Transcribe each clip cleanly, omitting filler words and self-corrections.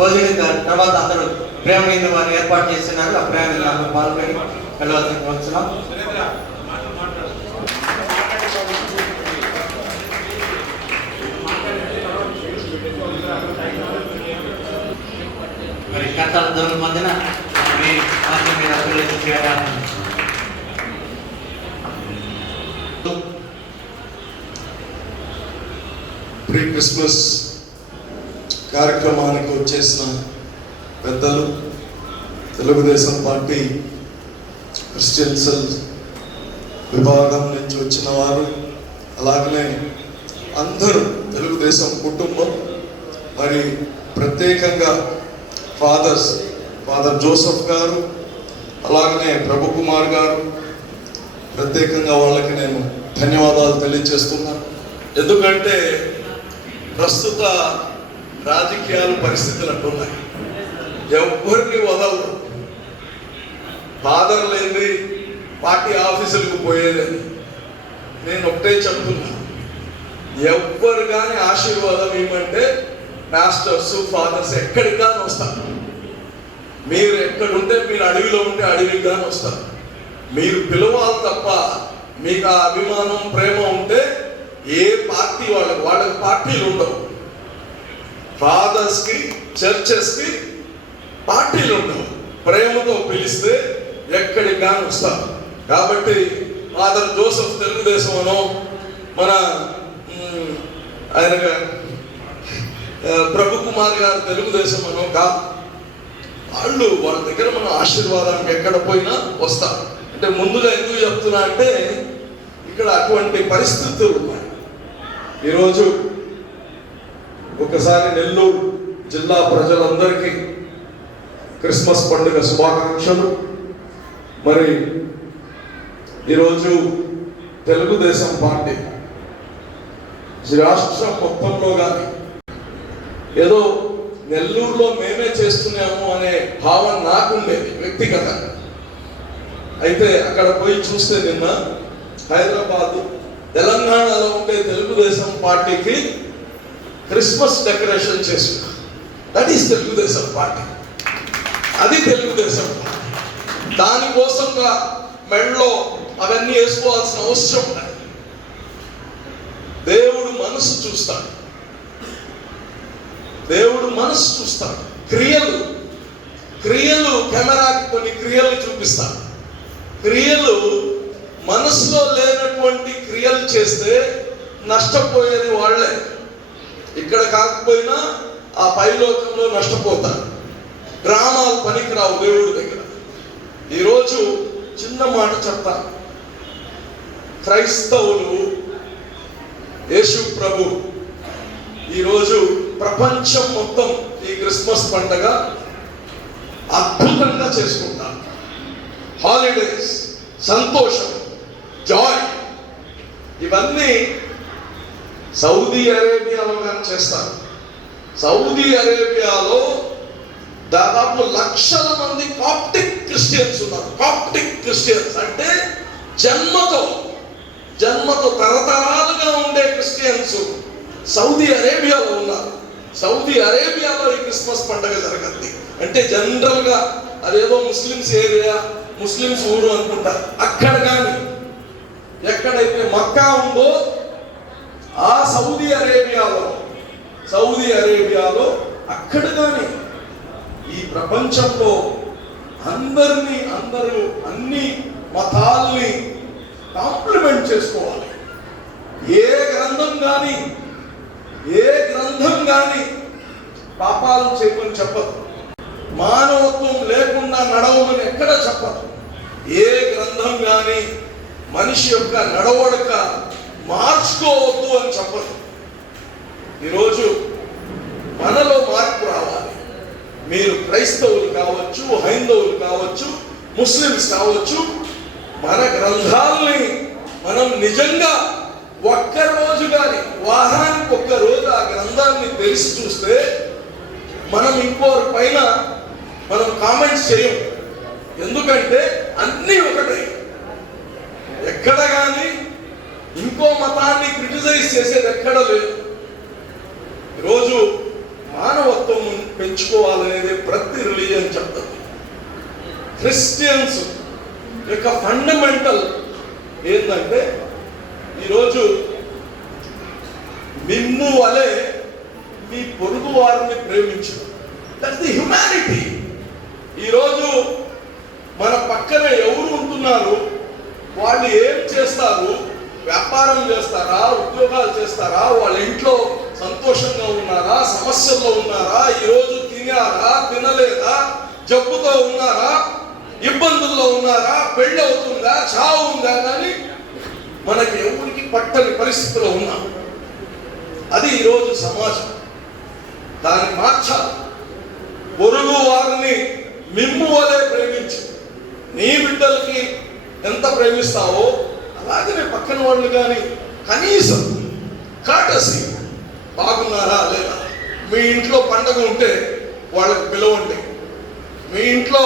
భోజనం తర్వాత అందరూ ప్రేమ విందు వారు ఏర్పాటు చేస్తున్నారు. ఆ ప్రేమ విందులో పాల్గొని వెళ్ళవలసింది కోరుతున్నాం. మరి కర్తల దొంగల మధ్యన ప్రీ క్రిస్మస్ కార్యక్రమానికి వచ్చేసిన పెద్దలు, తెలుగుదేశం పార్టీ క్రిస్టియన్ సెల్ విభాగం నుంచి వచ్చిన వారు, అలాగనే అందరూ తెలుగుదేశం కుటుంబం, మరి ప్రత్యేకంగా ఫాదర్ జోసెఫ్ గారు, అలాగనే ప్రభు కుమార్ గారు, ప్రత్యేకంగా వాళ్ళకి నేను ధన్యవాదాలు తెలియజేస్తున్నాను. ఎందుకంటే ప్రస్తుత రాజకీయాలు పరిస్థితులు అంటున్నాయి, ఎవరిని వదలరు. ఫాదర్ లేని పార్టీ ఆఫీసులకు పోయేదని నేను ఒకటే చెప్తున్నా, ఎవ్వరు కానీ ఆశీర్వాదం ఇవ్వమంటే మాస్టర్స్ ఫాదర్స్ ఎక్కడికి కానీ వస్తారు. మీరు ఎక్కడుంటే, మీరు అడవిలో ఉంటే అడవికి కానీ వస్తారు. మీరు పిలవాలి తప్ప మీకు ఆ అభిమానం ప్రేమ ఉంటే ఏ పార్టీ వాళ్ళకి పార్టీలు ఉండవు. ఫాదర్స్కి చర్చెస్కి పార్టీలు ఉండవు. ప్రేమతో పిలిస్తే ఎక్కడికి కానీ వస్తారు. కాబట్టి ఫాదర్ జోసెఫ్ తెలుగుదేశం అనో, మన ఆయన ప్రభు కుమార్ గారు తెలుగుదేశం అనో కాదు. వాళ్ళ దగ్గర మనం ఆశీర్వాదానికి ఎక్కడ పోయినా వస్తారు. అంటే ముందుగా ఎందుకు చెప్తున్నా అంటే ఇక్కడ అటువంటి పరిస్థితులు ఉన్నాయి. ఈరోజు ఒకసారి నెల్లూరు జిల్లా ప్రజలందరికీ క్రిస్మస్ పండుగ శుభాకాంక్షలు. మరి ఈరోజు తెలుగుదేశం పార్టీ రాష్ట్రం మొత్తంలో కానీ ఏదో నెల్లూరులో మేమే చేస్తున్నాము అనే భావన నాకుండేది వ్యక్తిగతంగా. అయితే అక్కడ పోయి చూస్తే నిన్న హైదరాబాద్, తెలంగాణలో ఉండే తెలుగుదేశం పార్టీకి క్రిస్మస్ డెకరేషన్ చేస్తున్నారు. That is Telugu Desam party. అది తెలుగుదేశం పార్టీ. దానికోసంగా మెడలో అవన్నీ వేసుకోవాల్సిన అవసరం లేదు. దేవుడు మనసు చూస్తాడు, దేవుడు మనసు చూస్తాడు. క్రియలు కెమెరాకి కొన్ని క్రియలు చూపిస్తాడు. క్రియలు మనసులో లేనటువంటి క్రియలు చేస్తే నష్టపోయేది వాళ్ళే. ఇక్కడ కాకపోయినా ఆ పైలోకంలో నష్టపోతారు. డ్రామాలు పనికిరావు దేవుడి దగ్గర. ఈరోజు చిన్న మాట చెప్తాను. క్రైస్తవులు, యేసు ప్రభు ఈరోజు ప్రపంచం మొత్తం ఈ క్రిస్మస్ పండుగ అద్భుతంగా చేసుకుంటారు. హాలిడేస్, సంతోషం, జాయ్, ఇవన్నీ సౌదీ అరేబియాలో కానీ చేస్తారు. సౌదీ అరేబియాలో దాదాపు లక్షల మంది కాప్టిక్ క్రిస్టియన్స్ ఉన్నారు. కాప్టిక్ క్రిస్టియన్స్ అంటే జన్మతో తరతరాలుగా ఉండే క్రిస్టియన్స్ సౌదీ అరేబియాలో ఉన్నారు. సౌదీ అరేబియాలో ఈ క్రిస్మస్ పండుగ జరగద్ది. అంటే జనరల్గా అదేదో ముస్లిమ్స్ ఏరియా, ముస్లిమ్స్ ఊరు అనుకుంటారు. అక్కడ కానీ ఎక్కడైతే మక్కా ఉందో ఆ సౌదీ అరేబియాలో అక్కడ కానీ ఈ ప్రపంచంలో అందరూ అన్ని మతాల్ని కాంప్లిమెంట్ చేసుకోవాలి. ఏ గ్రంథం కానీ పాపాలు చేయమని చెప్పదు. మానవత్వం లేకుండా నడవమని ఎక్కడ చెప్పదు. ఏ గ్రంథం కానీ మనిషి యొక్క నడవడక మార్చుకోవద్దు అని చెప్పదు. ఈరోజు మనలో మార్పు రావాలి. మీరు క్రైస్తవులు కావచ్చు, హైందవులు కావచ్చు, ముస్లిమ్స్ కావచ్చు, మన గ్రంథాలని మనం నిజంగా ఒక్కరోజు కానీ, వారానికి ఒక్కరోజు ఆ గ్రంథాన్ని తెలిసి చూస్తే మనం ఇంకోరి పైన మనం కామెంట్స్ చేయం. ఎందుకంటే అన్నీ ఒకటే. ఎక్కడ కానీ ఇంకో మతాన్ని క్రిటిసైజ్ చేసేది ఎక్కడ లేదు. ఈరోజు మానవత్వం ఎంచుకోవాలనేది ప్రతి రిలీజియన్ చెప్తుంది. క్రిస్టియన్స్ యొక్క ఫండమెంటల్ ఏంటంటే ఈరోజు మిమ్ము వలె మీ పొరుగు వారిని ప్రేమించు. That's the humanity. ఈరోజు మన పక్కన ఎవరు ఉంటున్నారు, వాళ్ళు ఏం చేస్తారు, వ్యాపారం చేస్తారా, ఉద్యోగాలు చేస్తారా, వాళ్ళ ఇంట్లో సంతోషంగా ఉన్నారా, సమస్యల్లో ఉన్నారా, ఈరోజు తినారా తినలేదా, జబ్బుతో ఉన్నారా, ఇబ్బందుల్లో ఉన్నారా, పెళ్ళి అవుతుందా, చావు ఉందా, కానీ మనకి ఎవరికి పట్టని పరిస్థితిలో ఉన్నాం. అది ఈరోజు సమాజం. దాన్ని మార్చాలి. పొరుగు వారిని మిమ్ము వలె ప్రేమించు. నీ బిడ్డలకి ఎంత ప్రేమిస్తావో అలాగనే పక్కన వాళ్ళు కానీ కనీసం కాటసి బాగున్నారా లేదా. మీ ఇంట్లో పండగ ఉంటే వాళ్ళకి పిలవండి. మీ ఇంట్లో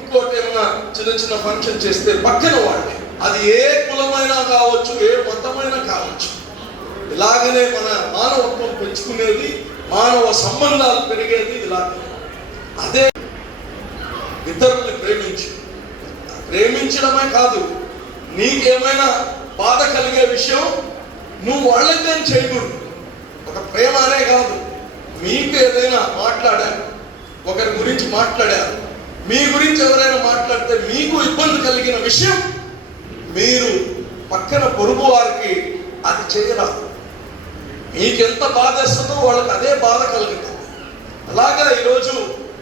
ఇంకోటి ఏమైనా చిన్న చిన్న ఫంక్షన్ చేస్తే పక్కన వాళ్ళే. అది ఏ కులమైనా కావచ్చు, ఏ మతమైనా కావచ్చు. ఇలాగనే మన మానవత్వం పెంచుకునేది, మానవ సంబంధాలు పెరిగేది ఇలాగే. అదే ఇతరుల్ని ప్రేమించడమే కాదు, నీకేమైనా బాధ కలిగే విషయం నువ్వు వాళ్ళకేం చేయకూడదు. ఒక ప్రేమ అనే కాదు, మీకు ఏదైనా మాట్లాడారు, ఒకరి గురించి మాట్లాడారు, మీ గురించి ఎవరైనా మాట్లాడితే మీకు ఇబ్బంది కలిగిన విషయం మీరు పక్కన పొరుగు వారికి అది చేయరాదు. మీకెంత బాధ వేస్తుందో వాళ్ళకి అదే బాధ కలుగుతుంది. అలాగా ఈరోజు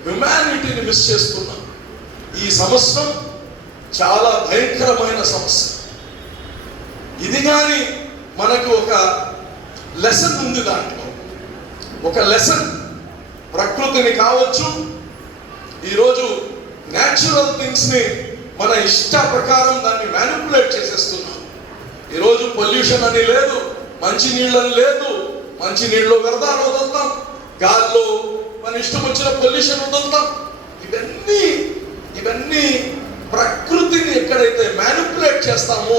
హ్యుమానిటీని మిస్ చేస్తున్నాం. ఈ సంవత్సరం చాలా భయంకరమైన సమస్య. ఇది కానీ మనకు ఒక లెసన్ ఉంది. దాంట్లో ఒక లెసన్ ప్రకృతిని కావచ్చు, ఈరోజు న్యాచురల్ థింగ్స్ని మన ఇష్ట ప్రకారం దాన్ని మ్యానిపులేట్ చేసేస్తున్నాం. ఈరోజు పొల్యూషన్ అని లేదు, మంచి నీళ్ళని లేదు, మంచి నీళ్ళు వ్యర్థాలు వదులుతాం, గాల్లో మన ఇష్టం వచ్చిన పొల్యూషన్ వదులుతాం. ఇవన్నీ ప్రకృతిని ఎక్కడైతే మ్యానిపులేట్ చేస్తామో,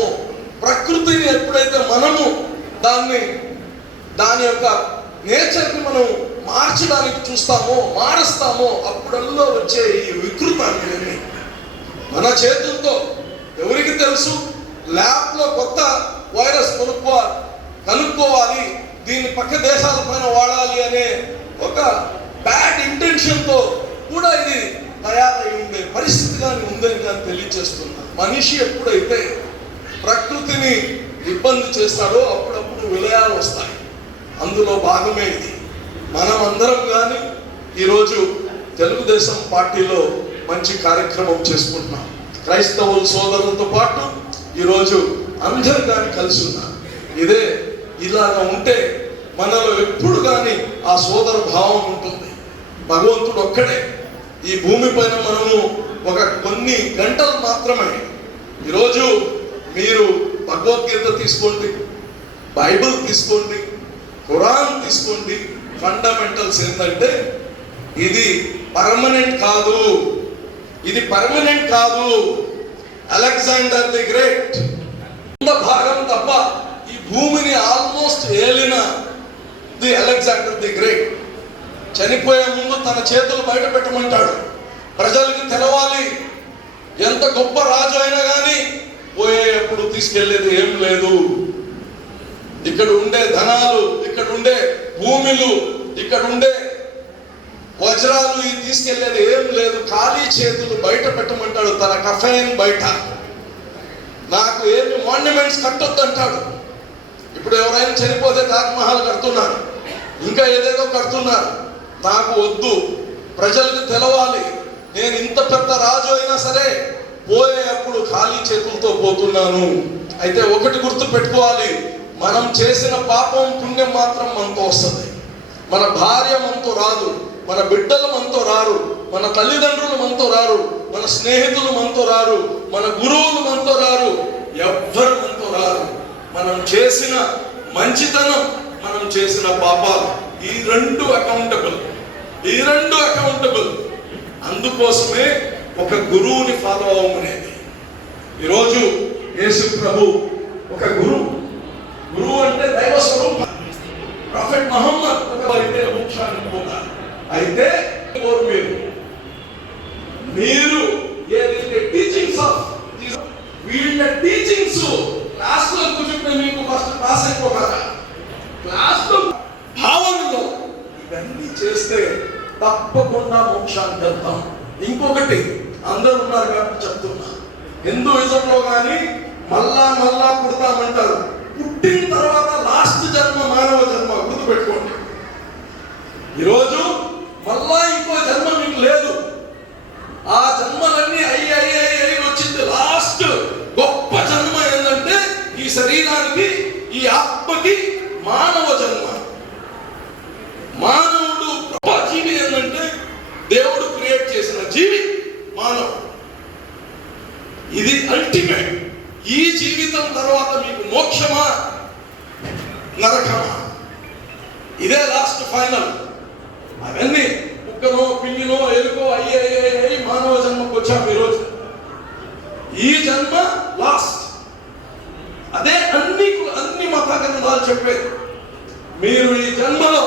ప్రకృతిని ఎప్పుడైతే మనము దాని యొక్క నేచర్ని మనం మార్చడానికి చూస్తామో, మారుస్తామో, అప్పుడల్లో వచ్చే ఈ వికృతాన్ని మన చేతులతో ఎవరికి తెలుసు. ల్యాబ్లో కొత్త వైరస్ కనుక్కోవాలి, దీన్ని పక్క దేశాల పైన వాడాలి అనే ఒక బ్యాడ్ ఇంటెన్షన్తో కూడా ఇది తయారై ఉండే పరిస్థితి కానీ ఉందని కానీ తెలియజేస్తున్నా. మనిషి ఎప్పుడైతే ప్రకృతిని ఇబ్బంది చేస్తాడో అప్పుడప్పుడు విలయాలు వస్తాయి. అందులో భాగమే ఇది. మనం అందరం కానీ ఈరోజు తెలుగుదేశం పార్టీలో మంచి కార్యక్రమం చేసుకుంటున్నాం. క్రైస్తవుల సోదరులతో పాటు ఈరోజు అందరూ కానీ కలిసి ఉన్నారు. ఇలాగ ఉంటే మనలో ఎప్పుడు కానీ ఆ సోదర భావం ఉంటుంది. భగవంతుడు ఒక్కడే. ఈ భూమి పైన మనము కొన్ని గంటలు మాత్రమే. ఈరోజు మీరు భగవద్గీత తీసుకోండి, బైబిల్ తీసుకోండి, ఖురాన్ తీసుకోండి. ఫండమెంటల్స్ ఏంటంటే ఇది పర్మనెంట్ కాదు. అలెగ్జాండర్ ది గ్రేట్ భాగం తప్ప ఈ భూమిని ఆల్మోస్ట్ ఏలిన ది అలెగ్జాండర్ ది గ్రేట్ చనిపోయే ముందు తన చేతులు బయట పెట్టమంటాడు. ప్రజలకి తెలవాలి, ఎంత గొప్ప రాజు అయినా కానీ పోయేటప్పుడు తీసుకెళ్లేది ఏం లేదు. ఇక్కడ ఉండే ధనాలు, ఇక్కడ ఉండే భూములు, ఇక్కడ ఉండే వజ్రాలు తీసుకెళ్లేది ఏం లేదు. ఖాళీ చేతులు బయట పెట్టమంటాడు. తన కఫైన్ బయట. నాకు ఏమి మాన్యుమెంట్స్ కట్టొద్దు అంటాడు. ఇప్పుడు ఎవరైనా చనిపోతే తాజ్మహల్ కడుతున్నారు, ఇంకా ఏదేదో కడుతున్నారు. నాకు వద్దు, ప్రజలకు తెలవాలి, నేను ఇంత పెద్ద రాజు అయినా సరే పోయేటప్పుడు ఖాళీ చేతులతో పోతున్నాను. అయితే ఒకటి గుర్తు పెట్టుకోవాలి, మనం చేసిన పాపం పుణ్యం మాత్రం మనతో వస్తుంది. మన భార్య మనతో రాదు, మన బిడ్డలు మనతో రారు, మన తల్లిదండ్రులు మనతో రారు, మన స్నేహితులు మనతో రారు, మన గురువులు మనతో రారు, ఎవ్వరు మనతో రారు. మనం చేసిన మంచితనం, మనం చేసిన పాపాలు, ఈ రెండు అకౌంటబుల్. అందుకోసమే ఒక గురువుని ఫాలో అవ్వమనేది. ఈరోజు యేసు ప్రభు ఒక గురువు అంటే దైవ స్వరూపం. ప్రాఫెట్ మహమ్మద్ అయితే మోక్షానికి పోతారు. అయితే చేస్తే తప్పకుండా మోక్షానికి వెళ్తాం. ఇంకొకటి, అందరూ ఉన్నారు కాబట్టి చెప్తున్నా, హిందూయిజంలో కానీ మళ్ళా మళ్ళా పుడతామంటారు. పుట్టిన తర్వాత లాస్ట్ జన్మ మానవ జన్మ, గుర్తుపెట్టుకోండి. ఈరోజు మళ్ళా ఇంకో జన్మ మీకు లేదు. ఆ జన్మలన్నీ అయ్యి వచ్చింది. లాస్ట్ గొప్ప జన్మ ఏంటంటే ఈ శరీరానికి, ఈ ఆత్మకి మానవ జన్మ. మానవుడు గొప్ప జీవి ఏంటంటే దేవుడు క్రియేట్ చేసిన జీవి మానవుడు. ఇది అల్టిమేట్. ఈ జీవితం తర్వాత మీకు మోక్షమా నరకమా, ఇదే లాస్ట్ ఫైనల్. అవన్నీ కుక్కనో పిల్లినో ఎలుకో అయ్యి మానవ జన్మకు వచ్చాం ఈరోజు. ఈ జన్మ లాస్ట్. అదే అన్ని మత గ్రంథాలు చెప్పేది. మీరు ఈ జన్మలో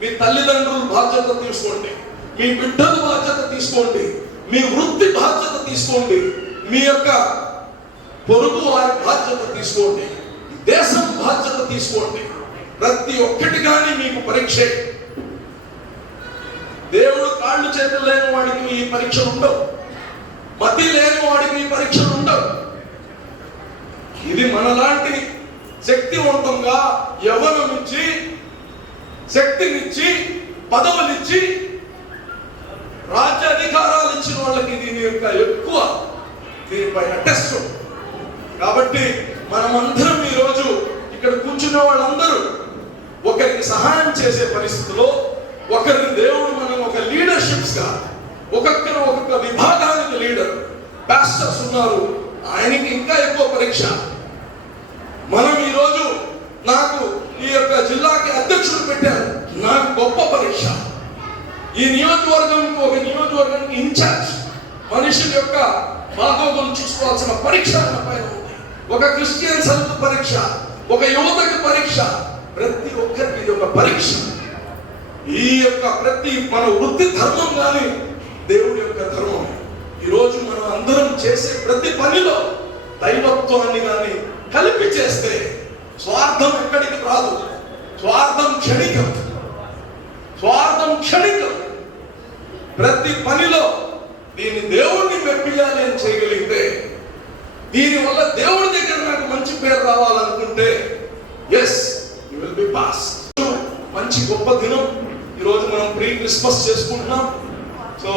మీ తల్లిదండ్రుల బాధ్యత తీసుకోండి, మీ బిడ్డల బాధ్యత తీసుకోండి, మీ వృత్తి బాధ్యత తీసుకోండి, మీ యొక్క పొరుగు వారి బాధ్యత తీసుకోండి, దేశం బాధ్యత తీసుకోండి. ప్రతి ఒక్కటి కానీ మీకు పరీక్ష. దేవుడు కాళ్ళు చేతులు లేని వాడికి ఈ పరీక్షలు ఉండవు, మతి లేని వాడికి ఈ పరీక్షలు ఉండవు. ఇది మనలాంటి శక్తివంతంగా యవ్వనమిచ్చి, శక్తినిచ్చి, పదవులిచ్చి, రాజ్యాధికారాలు ఇచ్చిన వాళ్ళకి దీని యొక్క ఎక్కువ దీనిపైన టెస్ట్. కాబట్టి మనమందరం ఈరోజు ఇక్కడ కూర్చున్న వాళ్ళందరూ ఒకరికి సహాయం చేసే పరిస్థితిలో, ఒకరిని దేవుడు మనం ఒక లీడర్షిప్స్ గా, ఒక్కొక్కరు ఒక్కొక్క విభాగానికి లీడర్, పాస్టర్స్ ఉన్నారు, ఆయనకి ఇంకా ఎక్కువ పరీక్ష. మనం ఈరోజు నాకు ఈ యొక్క జిల్లాకి అధ్యక్షుడు పెట్టారు, నాకు గొప్ప పరీక్ష. ఈ నియోజకవర్గానికి, ఒక నియోజకవర్గానికి ఇన్ఛార్జ్ మనుషుల యొక్క బాగోగులు చూసుకోవాల్సిన పరీక్ష మన పైన ఉంది. ఒక క్రిస్టియన్ హెల్త్ పరీక్ష, ఒక యువతకి పరీక్ష, ప్రతి ఒక్కరికి ఇది ఒక పరీక్ష. ఈ యొక్క ప్రతి మన వృత్తి ధర్మం కానీ దేవుడి యొక్క ధర్మం. ఈరోజు మనం అందరం చేసే ప్రతి పనిలో దైవత్వాన్ని కానీ కలిపి చేస్తే స్వార్థం ఎక్కడికి రాదు. స్వార్థం క్షణికం, స్వార్థం క్షణికం. ప్రతి పనిలో దీన్ని దేవుణ్ణి మెప్పియాలి అని చేయగలిగితే, దీనివల్ల దేవుడి దగ్గర నాకు మంచి పేరు రావాలనుకుంటే, yes you will be pass. మంచి గొప్ప దినం. ఈరోజు మనం ప్రీ క్రిస్మస్ చేసుకుంటున్నాం. సో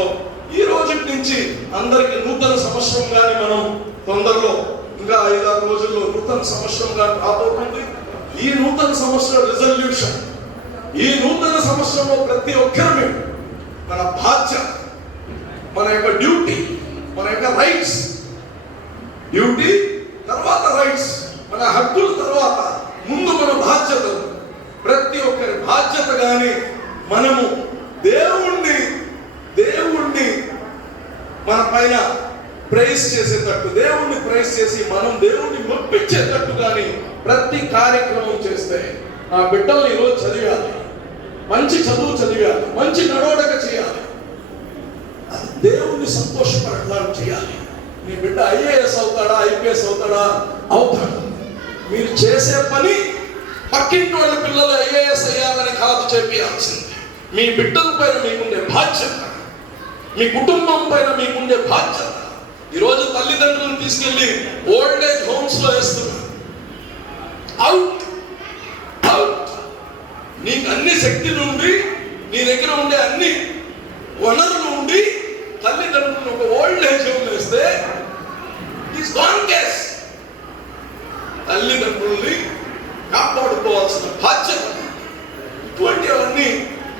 ఈ రోజు నుంచి అందరికి నూతన సంవత్సరం కానీ మనం తొందరలో ఇంకా 5-6 రోజుల్లో నూతన సంవత్సరం కానీ రాబోతుంది. ఈ నూతన సంవత్సరం రిజల్యూషన్, ఈ నూతన సంవత్సరంలో ప్రతి ఒక్కరి మన బాధ్యత, మన యొక్క డ్యూటీ, మన యొక్క రైట్స్, డ్యూటీ తర్వాత రైట్స్, మన హక్కుల తర్వాత ముందు మన బాధ్యతలు, ప్రతి ఒక్కరి బాధ్యత కానీ మనము దేవుణ్ణి మన పైన ప్రైజ్ చేసేటట్టు, దేవుణ్ణి ప్రైజ్ చేసి మనం దేవుణ్ణి మెప్పించేటట్టు కానీ ప్రతి కార్యక్రమం చేస్తే, నా బిడ్డల్ని ఈరోజు చదివాలి, మంచి చదువు చదివాలి, మంచి నడవడక చేయాలి, అది దేవుణ్ణి సంతోషపడడానికి చేయాలి. మీ బిడ్డ ఐఏఎస్ అవుతాడా, ఐపీఎస్ అవుతాడా? అవుతాడు. మీరు చేసే పని పక్కింటి వాళ్ళ పిల్లలు ఐఏఎస్ అయ్యాలని కాదు చెప్పాల్సింది. మీ బిడ్డల పైన మీకుండే బాధ్యత, మీ కుటుంబం పైన మీకుండే బాధ్యత. ఈరోజు తల్లిదండ్రులను తీసుకెళ్లి ఓల్డ్ ఏజ్ హోమ్స్ లో వేస్తున్నారు. Out out. నీకు అన్ని శక్తి నుండి, నీ దగ్గర ఉండే అన్ని వనరులు ఉండి తల్లిదండ్రులను ఒక ఓల్డ్ ఏజ్ హోమ్ వేస్తే ఇట్స్ గాన్ కేస్. తల్లిదండ్రుల్ని కాపాడుకోవాల్సిన బాధ్యత. ఇటువంటివన్నీ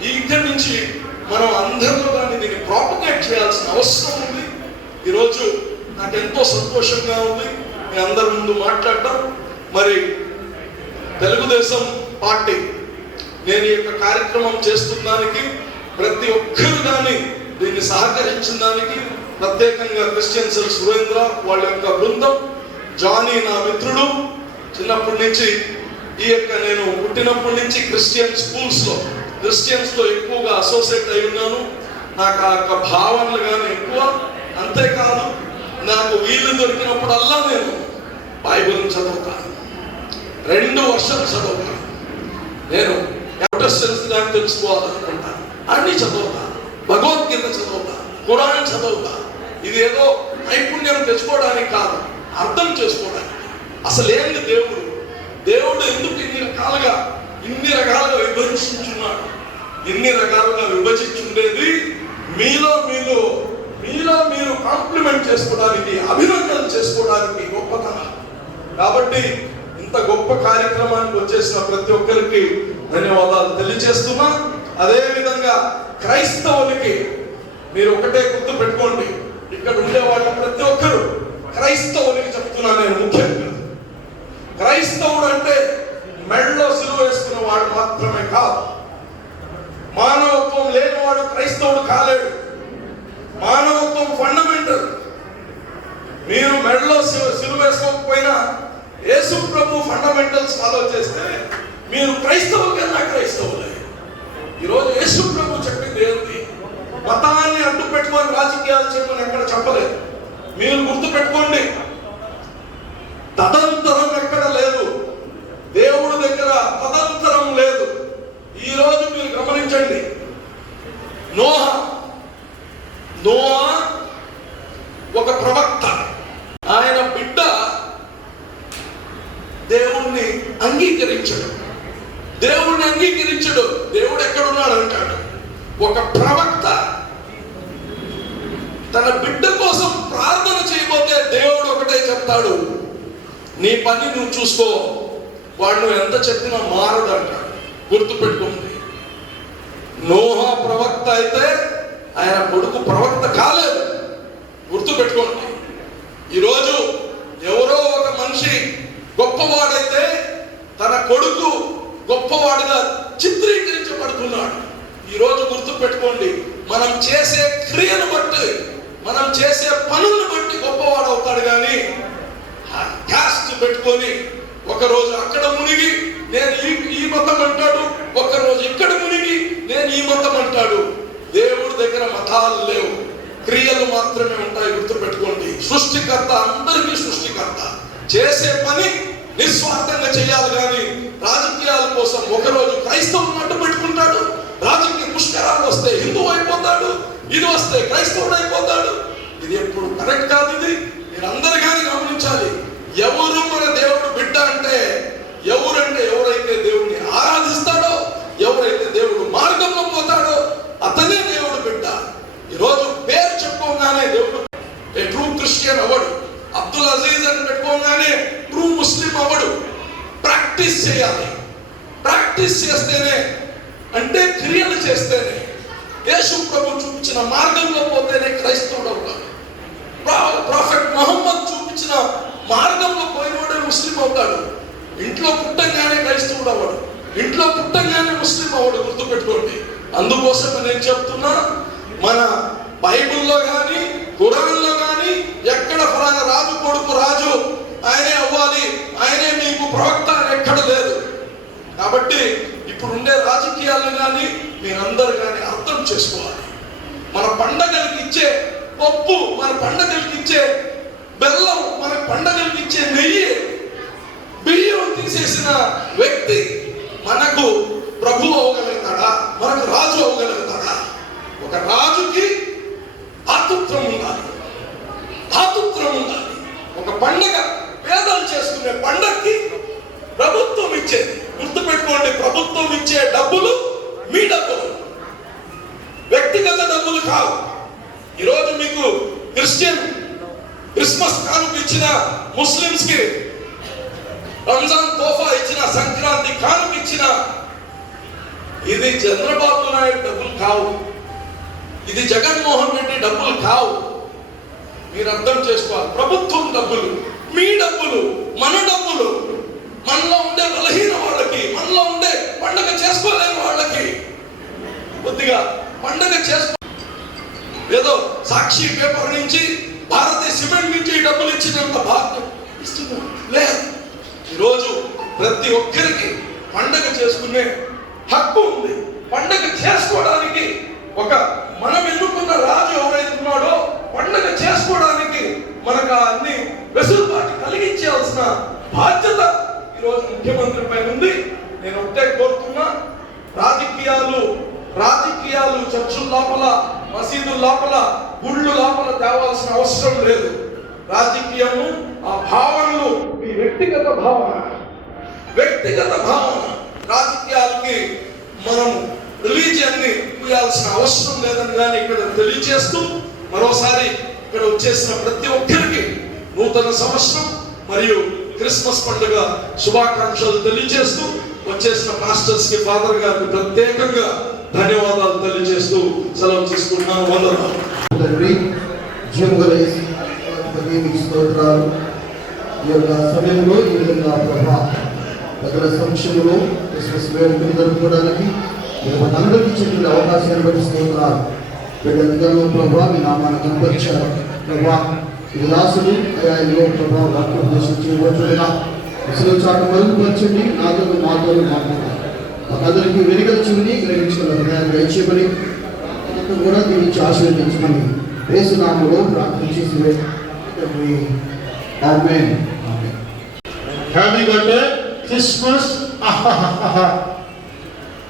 ఇక్కడి నుంచి మనం అందరిలో కానీ దీన్ని ప్రాపగేట్ చేయాల్సిన అవసరం ఉంది. ఈరోజు నాకు ఎంతో సంతోషంగా ఉంది మీ అందరి ముందు మాట్లాడటం. మరి తెలుగుదేశం పార్టీ నేను ఈ యొక్క కార్యక్రమం చేస్తున్నందుకు, ప్రతి ఒక్కరు కానీ దీన్ని సహకరించిన దానికి ప్రత్యేకంగా క్రిస్టియన్ సెల్ సురేంద్ర వాళ్ళ యొక్క బృందం, జానీ నా మిత్రుడు, చిన్నప్పటి నుంచి ఈ యొక్క నేను పుట్టినప్పటి నుంచి క్రిస్టియన్స్ లో ఎక్కువగా అసోసియేట్ అయి ఉన్నాను. నాకు ఆ యొక్క భావనలు కానీ ఎక్కువ. అంతేకాదు, నాకు వీలు దొరికినప్పుడల్లా నేను బైబిల్ చదువుతాను, 2 వర్షాలు చదువుతాను. నేను ప్రొటెస్టెంట్స్ కానీ తెలుసుకోవాలనుకుంటాను. అన్ని చదువుతా, భగవద్గీత చదువుతా, ఖురాన్ చదువుతా. ఇది ఏదో నైపుణ్యం తెచ్చుకోవడానికి కాదు, అర్థం చేసుకోవడానికి. అసలు ఏంది దేవుడు? దేవుడు ఎందుకు ఇన్ని రకాలుగా విభజించున్నాడు? ఇన్ని రకాలుగా విభజించుండేది మీలో మీరు కాంప్లిమెంట్ చేసుకోవడానికి, అభినందనలు చేసుకోవడానికి గొప్పతనం. కాబట్టి ఇంత గొప్ప కార్యక్రమానికి వచ్చేసిన ప్రతి ఒక్కరికి ధన్యవాదాలు తెలియజేస్తున్నా. అదే విధంగా క్రైస్తవులకి మీరు ఒకటే గుర్తు పెట్టుకోండి, ఇక్కడ ఉండే వాళ్ళ ప్రతి ఒక్కరు క్రైస్తవులకి చెప్తున్నా నేను. ముఖ్యంగా క్రైస్తవుడు అంటే మెడలో సిలువ వేసుకున్న వాడు మాత్రమే కాదు. మానవత్వం లేనివాడు క్రైస్తవుడు కాలేడు. మానవత్వం ఫండమెంటల్. మీరు మెడలో సిలువ వేసుకోకపోయినా యేసు ప్రభు ఫండమెంటల్స్ ఫాలో చేస్తే మీరు క్రైస్తవులు కన్నా క్రైస్తవులే. ఈరోజు యేసు ప్రభు చెప్పింది ఏంటి? మతాన్ని అడ్డు పెట్టుకొని రాజకీయాలు చెప్పని ఎక్కడ చెప్పలేదు. మీరు గుర్తు పెట్టుకోండి, తదంతరం ఎక్కడ లేదు. దేవుడి దగ్గర తదంతరం లేదు. ఈ రోజు మీరు గమనించండి, నోహా ఒక ప్రవక్త. ఆయన బిడ్డ దేవుణ్ణి అంగీకరించడు. దేవుడు ఎక్కడున్నాడు అంటాడు. ఒక ప్రవక్త తన బిడ్డ కోసం ప్రార్థన చేయబోతే దేవుడు ఒకటే చెప్తాడు, నీ పని నువ్వు చూసుకో, వాడు నువ్వు ఎంత చెప్పినా మారడు అంటాడు. గుర్తుపెట్టుకోండి, నోహా ప్రవక్త అయితే ఆయన కొడుకు ప్రవక్త కాలేదు. గుర్తుపెట్టుకోండి. ఈరోజు ఎవరో ఒక మనిషి గొప్పవాడైతే తన కొడుకు గొప్పవాడిగా చిత్రీకరించబడుతున్నాడు. ఈరోజు గుర్తుపెట్టుకోండి, మనం చేసే క్రియను బట్టి, మనం చేసే పనులను బట్టి గొప్పవాడు అవుతాడు. కానీ క్యాస్ట్ పెట్టుకొని ఒకరోజు అక్కడ మునిగి నేను ఈ మతం అంటాడు, ఒకరోజు ఇక్కడ మునిగి నేను ఈ మతం అంటాడు. దేవుడి దగ్గర మతాలు లేవు, క్రియలు మాత్రమే ఉంటాయి. గుర్తుపెట్టుకోండి, సృష్టికర్త అందరికీ సృష్టికర్త. చేసే పని నిస్వార్థంగా చేయాలి. కానీ రాజకీయాల కోసం ఒకరోజు క్రైస్తవుని అడ్డు పెట్టుకుంటాడు, రాజకీయ పుష్కరాలు వస్తే హిందూ అయిపోతాడు, ఇది వస్తే క్రైస్తవుడు అయిపోతాడు. ఇది ఎప్పుడు కరెక్ట్ కాదు. ఇది మీరు అందరు కానీ గమనించాలి. ఎవరు మన దేవుడు బిడ్డ అంటే ఎవరైతే దేవుడిని ఆరాధిస్తాడో, ఎవరైతే దేవుడు మార్గంలో పోతాడో అతనే దేవుడు బిడ్డ. ఈరోజు పేరు చెప్పుకోగానే దేవుడు ట్రూ క్రిస్టియన్ అవడు, అబ్దుల్ అజీజ్ అని పెట్టుకోగానే ట్రూ ముస్లిం అవడు. ప్రాక్టీస్ చేయాలి. ప్రాక్టీస్ చేస్తేనే, అంటే క్రియలు చేస్తేనే, యేసు ప్రభు చూపించిన మార్గంలో పోతేనే క్రైస్తవుడు అవుతాడు. ప్రాఫెట్ మొహమ్మద్ చూపించిన మార్గంలో పోయినోడే ముస్లిం అవుతాడు. ఇంట్లో పుట్టంగానే క్రైస్తవుడు అవ్వడు, ఇంట్లో పుట్టంగానే ముస్లిం అవ్వడు. గుర్తుపెట్టుకోండి. అందుకోసం నేను చెప్తున్నా, మన బైబిల్లో కానీ ఖురాన్లో కానీ ఎక్కడ ఫలానా రాజు కొడుకు రాజు ఆయనే అవ్వాలి, ఆయనే మీకు ప్రవక్త ఎక్కడ లేదు. కాబట్టి ఇప్పుడు ఉండే రాజకీయాలను కానీ మీరందరూ కానీ అర్థం చేసుకోవాలి. మన పండగలకి ఇచ్చే పప్పు, మన పండగలకి ఇచ్చే బెల్లం, మన పండగలకి ఇచ్చే నెయ్యి, బియ్యం తీసేసిన వ్యక్తి మనకు ప్రభు అవ్వగలుగుతాడా? మనకు రాజు అవ్వగలుగుతాడా? ఒక రాజుకి ఆతుత్రం ఉండాలి. ఒక పండగ పేదలు చేసుకునే పండగకి ప్రభుత్వం ఇచ్చేది. గుర్తుపెట్టుకోండి, ప్రభుత్వం ఇచ్చే డబ్బులు మీ డబ్బులు, వ్యక్తిగత డబ్బులు కావు. ఈరోజు మీకు క్రిస్మస్ కానుక ఇచ్చిన, ముస్లిమ్స్ కి రంజాన్ తోఫా ఇచ్చిన, సంక్రాంతి కానుక ఇచ్చిన, ఇది చంద్రబాబు నాయుడు డబ్బులు కావు, ఇది జగన్మోహన్ రెడ్డి డబ్బులు కావు. మీరు అర్థం చేసుకోవాలి. ప్రభుత్వం డబ్బులు, మీ డబ్బులు, మన డబ్బులు, మనలో ఉండే బలహీన వాళ్ళకి, మనలో ఉండే పండగ చేసుకోలేని వాళ్ళకి కొద్దిగా పండగ చేసుకో, ఏదో సాక్షి పేపర్ నుంచి, భారతీయ సిమెంట్ నుంచి డబ్బులు ఇచ్చినంత భాగ్యం ఇస్తున్నారు లేదు. ఈరోజు ప్రతి ఒక్కరికి పండగ చేసుకునే హక్కు ఉంది. పండగ చేసుకోవడానికి ఒక మనం ఎన్నుకున్న రాజు ఎవరైతే ఉన్నాడో పండగ చేసుకోవడానికి మనకు అన్ని వెసులుబాటు కలిగించాల్సిన బాధ్యత ఈరోజు ముఖ్యమంత్రి పైన ఉంది. నేను ఒకటే కోరుతున్నా, రాజకీయ రాజకీయాలు చర్చుల లోపల, మసీదుల లోపల, గుళ్ళు లోపల తేవాల్సిన అవసరం లేదు. రాజకీయము ఆ భావనలు మీ వ్యక్తిగత భావన. రాజకీయాలకి మనం రిలీజియన్ని పూయాల్సిన అవసరం లేదని కానీ ఇక్కడ తెలియజేస్తూ, మరోసారి ఇక్కడ వచ్చేసిన ప్రతి ఒక్కరికి నూతన సంవత్సరం మరియు క్రిస్మస్ పండుగ శుభాకాంక్షలు తెలియజేస్తూ, వచ్చేసిన మాస్టర్స్ కి, ఫాదర్ గారికి ప్రత్యేకంగా ధన్యవాదాలు తెలియజేస్తూ సెలవు తీసుకుంటున్నాను. వందనాలు. స్తోత్రాలు. ఈ యొక్క సమయంలో ఈ విధంగా ప్రభా దగ్గర సంక్షేమంలో క్రిస్మస్ వేడుకలు జరుపుకోవడానికి మనందరికీ చెప్పిన అవకాశాన్ని బట్టి స్తోత్రాలు. బిడ్డలుగాను ప్రభా మీ నామాన్ని కనపరిచారు ప్రభా. ఇది దాసులు అయాలో ప్రభా వాక్యం ఉద్దేశించబోతున్నా అసలు చాటు మరుగుపరచండి. నాతో మాతో అందరికీ వెనుకల చెవిని గ్రహించుకున్న హృదయాన్ని దయచేయమని కూడా దీనికి ఆశీర్వదించమని యేసునామములో ప్రార్థన చేసి ఆమేన్. Have you got a Christmas?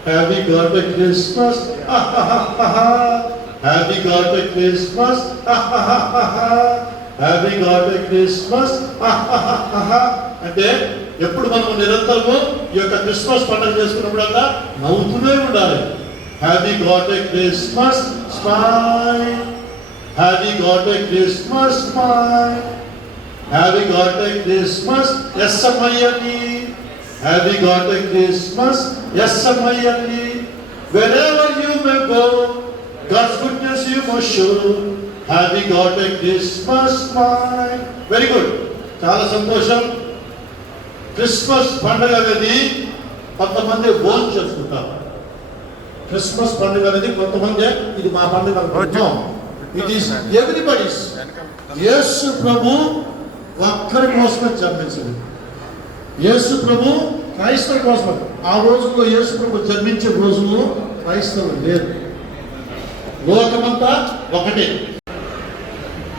Have you got a Christmas? Have you got a Christmas? Have you got a Christmas? అంటే ఎప్పుడు మనం నిరంతరము ఈ యొక్క క్రిస్మస్ పండుగ చేసుకున్నప్పుడల్లా నవ్వుతూనే ఉండాలి. Have you got a Christmas smile? Have you got a Christmas smile? Have you got a Christmas? Yes, Samayani. Have you got a Christmas? Yes, Samayani. Wherever you may go, God's goodness you must show. Have you got a Christmas smile? Very good. చాలా సంతోషం. Christmas పండుగ అనేది కొంతమంది భోజనం చేసుకుంటారు. Christmas పండుగ అనేది కొంతమంది ఇది మా పండుగ అనుకుంటాం. It is everybody's. యేసు ప్రభు ఒక్కరి కోసమే జన్మించింది. యేసు ప్రభు క్రైస్తవుల కోసం. ఆ రోజుల్లో యేసు ప్రభు జన్మించే రోజుల్లో క్రైస్తవులు లేదు. లోకమంతా ఒకటే.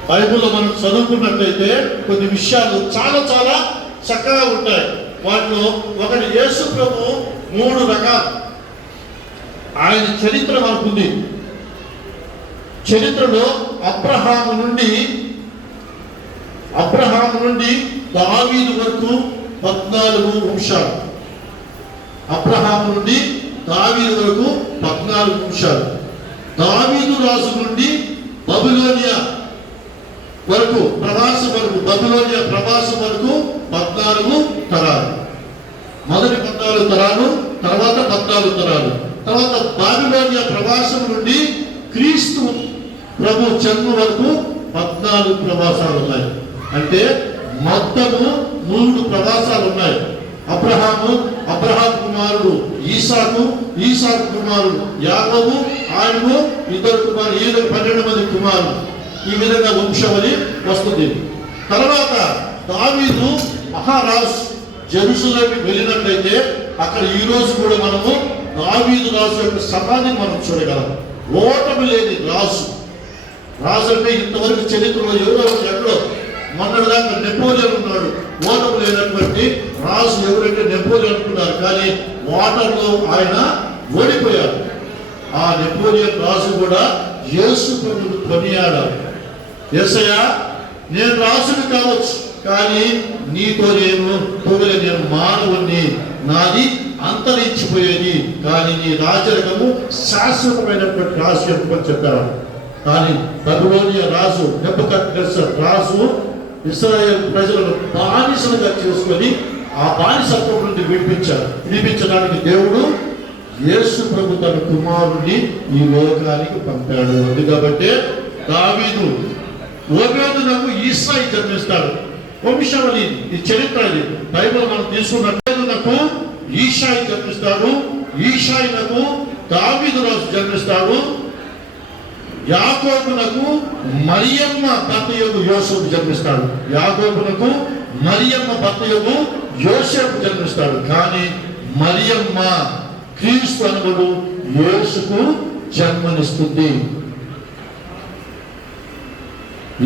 బైబిల్లో మనం చదువుకున్నట్లయితే కొన్ని విషయాలు చాలా చాలా చక్కగా ఉంటాయి. వాటిలో ఒకటి యేసు ప్రభు 3 రకాలు. ఆయన చరిత్ర మనకుంది. చరిత్రలో అబ్రహాము నుండి దావీదు వరకు 14 వంశాలు. అబ్రహాము నుండి దావీదు వరకు 14 వంశాలు. దావీదు రాజు నుండి బబులోనియా వరకు బబులోనియా ప్రవాసం వరకు 14 తరాలు. మొదటి 14 తరాలు, తర్వాత 14 తరాలు. తర్వాత బాబిలోనియా ప్రవాసం నుండి క్రీస్తు ప్రభు జన్మ వరకు 14 ప్రవాసాలు ఉన్నాయి. అంటే మొత్తము 3 ప్రవాసాలు ఉన్నాయి. అబ్రహాం కుమారుడు ఈసాకు కుమారుడు యాకోబు, ఆయనకు 2 కుమారులు, 12 మంది కుమారులు. ఈ విధంగా వంశవళి వస్తుంది. తర్వాత దావీదు మహారాజు జెరూసలేంకి వెళ్ళినట్లయితే అక్కడ ఈ రోజు కూడా మనము దావీదు రాజు యొక్క సమాధిని మనం చూడగలం. ఓటమి లేని రాజు అంటే ఇంతవరకు చరిత్రలో ఎక్కడో మొన్నటిదాకా నెపోలియన్ ఉన్నాడు. ఓటమి లేనటువంటి రాజు ఎవరంటే నెపోలియన్ అనుకున్నారు. కానీ వాటర్లో ఆయన ఓడిపోయాడు. ఆ నెపోలియన్ రాజు కూడా యేసు ప్రభువును కొనియాడాడు. యేసయ్యా, నేను రాజుని కావచ్చు, కానీ నీతో నేను మానవుణ్ణి, నాది అంతరించిపోయేది, కానీ నీ రాజరికము శాశ్వతమైనటువంటి రాజ్యం అని చెప్పారు. కానీ బబులోనియా రాజు నెబుకద్నెజర్ రాజు ఇశ్రాయేలు ప్రజలను బానిసలుగా చేసుకొని ఆ బానిసత్వం నుండి విడిపించడానికి దేవుడు యేసు ప్రభు తన కుమారుడిని ఈ లోకానికి పంపాడు. అది కాబట్టి దావీదు ఓబేదునకు ఈసాయి జన్మిస్తాడు. వంశవళి ఈ చరిత్ర, ఇది బైబిల్ మనం తీసుకున్నట్టు ఈషాయి జన్మిస్తాడు. ఈషాయినకు దావీదు రాజు జన్మిస్తాడు. యాకోబునకు మరియమ్మ భర్తయగు యోసేపు జన్మిస్తాడు. యోసేపు జన్మిస్తాడు. కానీ మరియమ్మ క్రీస్తు అనుగుడు యేసుకు జన్మనిస్తుంది.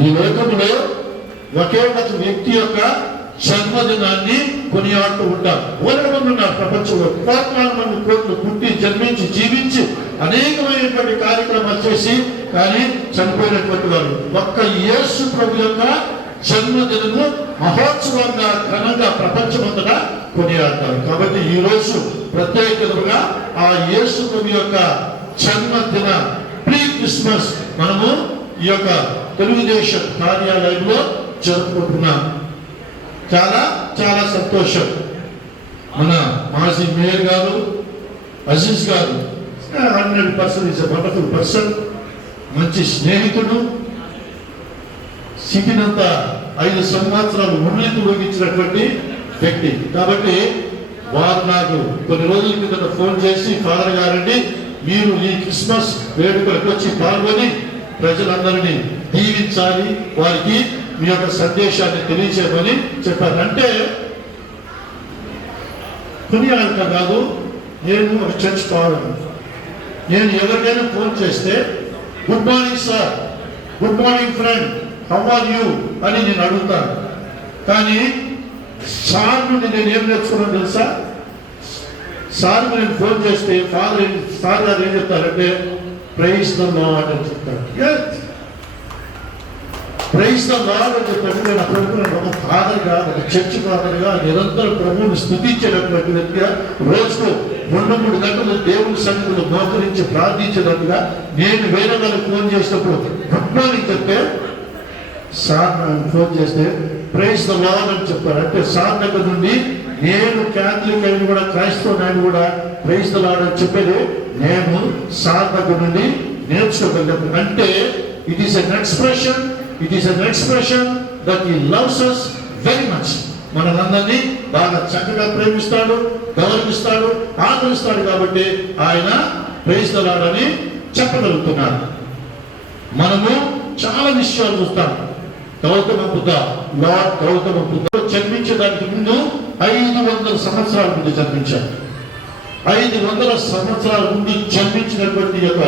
ఈ లోకంలో ఒకే ఒక వ్యక్తి యొక్క జన్మదినాన్ని కొనియాడుతూ ఉంటారు. వేల మంది ఉన్నారు ప్రపంచంలో, కోట్లాది మంది కోట్లు పుట్టి జన్మించి జీవించి అనేకమైనటువంటి కార్యక్రమాలు చేసి కానీ చనిపోయినటువంటి వారు ఒక్క యేసు ప్రభు యొక్క జన్మదినము మహోత్సవంగా ఘనంగా ప్రపంచమంతటా కొనియాడతారు. కాబట్టి ఈ రోజు ప్రత్యేకతగా ఆ యేసు ప్రభు యొక్క జన్మదిన ప్రీ క్రిస్మస్ మనము ఈ యొక్క తెలుగుదేశం కార్యాలయంలో జరుపుకుంటున్నాం. చాలా చాలా సంతోషం. మన మాజీ మేయర్ గారు అజీజ్ గారు 100% ఈజ్ ఎ వండర్ఫుల్ పర్సన్, మంచి స్నేహితుడు, సిటీనంతా 5 సంవత్సరాలు ఉన్నతి వహించినటువంటి వ్యక్తి. కాబట్టి వారు నాకు కొన్ని రోజుల కింద ఫోన్ చేసి, ఫాదర్ గారండి మీరు ఈ క్రిస్మస్ వేడుకలకు వచ్చి పాల్గొని ప్రజలందరినీ దీవించాలి, వారికి మీ యొక్క సందేశాన్ని తెలియచేయమని చెప్పారు. అంటే కొనియాడక కాదు, నేను ఒక చర్చ్ కావడం, నేను ఎవరికైనా ఫోన్ చేస్తే good morning sir, good morning friend, how are you అని నేను అడుగుతాను. కానీ సార్ నుండి నేను ఏం నేర్చుకున్నాను తెలుసా? సార్ నేను ఫోన్ చేస్తే సార్ గారు ఏం చెప్తారంటే ప్రైజ్ ద లార్డ్ అని చెప్తారు. ప్రైజ్ ద లార్డ్ అని చెప్పారు. నేను అప్పుడు ఒక ఫాదర్గా, ఒక చర్చ్ ఫాదర్గా నిరంతరం ప్రభువుని స్తుతించేటటువంటి వ్యక్తిగా రోజుకు 2-3 గంటలు దేవుని సన్నిధిలో మోకరించి ప్రార్థించేటట్టుగా నేను వేరే వాళ్ళకి ఫోన్ చేసినప్పుడు గుడ్ మార్నింగ్ చెప్తే సార్ నాకు ఫోన్ చేస్తే ప్రైజ్ ద లార్డ్ అని చెప్పారు. అంటే సార్ దగ్గర నుండి నేను క్యాథలిక్ అయిన కూడా, క్రైస్తవ ఆయన కూడా ప్రైజ్ ద లార్డ్ అని చెప్పేది నేను సార్ దగ్గర నుండి నేర్చుకోగలిగాను. అంటే it is N expression that he loves us very much. మనందరినీ బాగా చక్కగా ప్రేమిస్తాడు, గౌరవిస్తాడు, ఆదరిస్తాడు. కాబట్టి ఆయన ప్రైజ్ ద లార్డ్ అని చెప్పగలుగుతున్నారు. మనము చాలా విషయాలు చూస్తాం. గౌతమ బుద్ధ జన్మించడానికి ముందు 500 సంవత్సరాల ముందు జన్మించారు. 500 సంవత్సరాల ముందు జన్మించినటువంటి యొక్క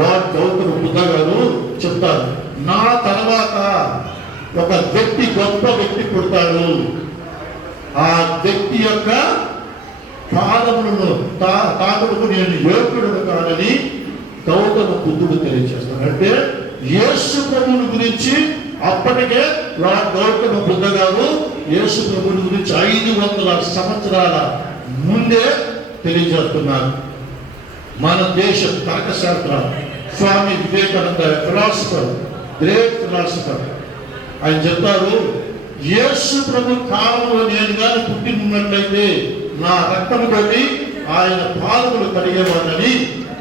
లార్డ్ గౌతమ బుద్ధ గారు చెప్తారు, నా తర్వాత ఒక వ్యక్తి, గొప్ప వ్యక్తి పుడతాడు, ఆ వ్యక్తి యొక్క పాదములను తాకుడుకు నేను యోగ్యుడు కాదని గౌతమ బుద్ధుడు తెలియజేస్తాడు. అంటే యేసు ప్రభువుని గురించి అప్పటికే లార్డ్ గౌతమ బుద్ధ గారు యేసు ప్రభువుని గురించి 500 సంవత్సరాల ముందే తెలియజేస్తున్నారు. మన దేశ తర్కశాస్త్ర Swami Vivekananda philosopher, great philosopher, ఆయన చెప్తారు, యేసు ప్రభు కాలంలో నేను కానీ పుట్టి ఉన్నట్లయితే నా రక్తముతోటి ఆయన పాదములు కడిగేవాడని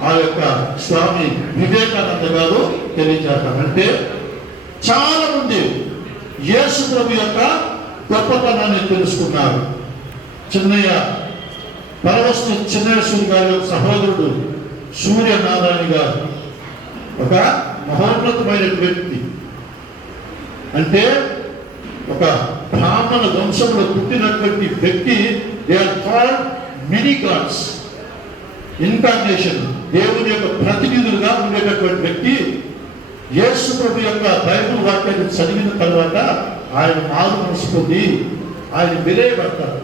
ఆ యొక్క స్వామి వివేకానంద గారు తెలియజేస్తారు. అంటే చాలా మంది యేసు ప్రభు యొక్క గొప్పతనాన్ని తెలుసుకున్నారు. చిన్నయ్య పరవస్తు చిన్నేశ్వరి గారి సహోదరుడు సూర్యనారాయణ గారు ఒక మహోన్నతమైన వ్యక్తి. అంటే ఒక బ్రాహ్మణ వంశంలో పుట్టినటువంటి వ్యక్తి. They are called mini gods, incarnation, దేవుని యొక్క ప్రతినిధులుగా ఉండేటటువంటి వ్యక్తి. యేసు ప్రభు యొక్క బైబిల్ వాక్యాన్ని చదివిన తర్వాత ఆయన మారు మనసు పొంది ఆయన విలేయబడతారు,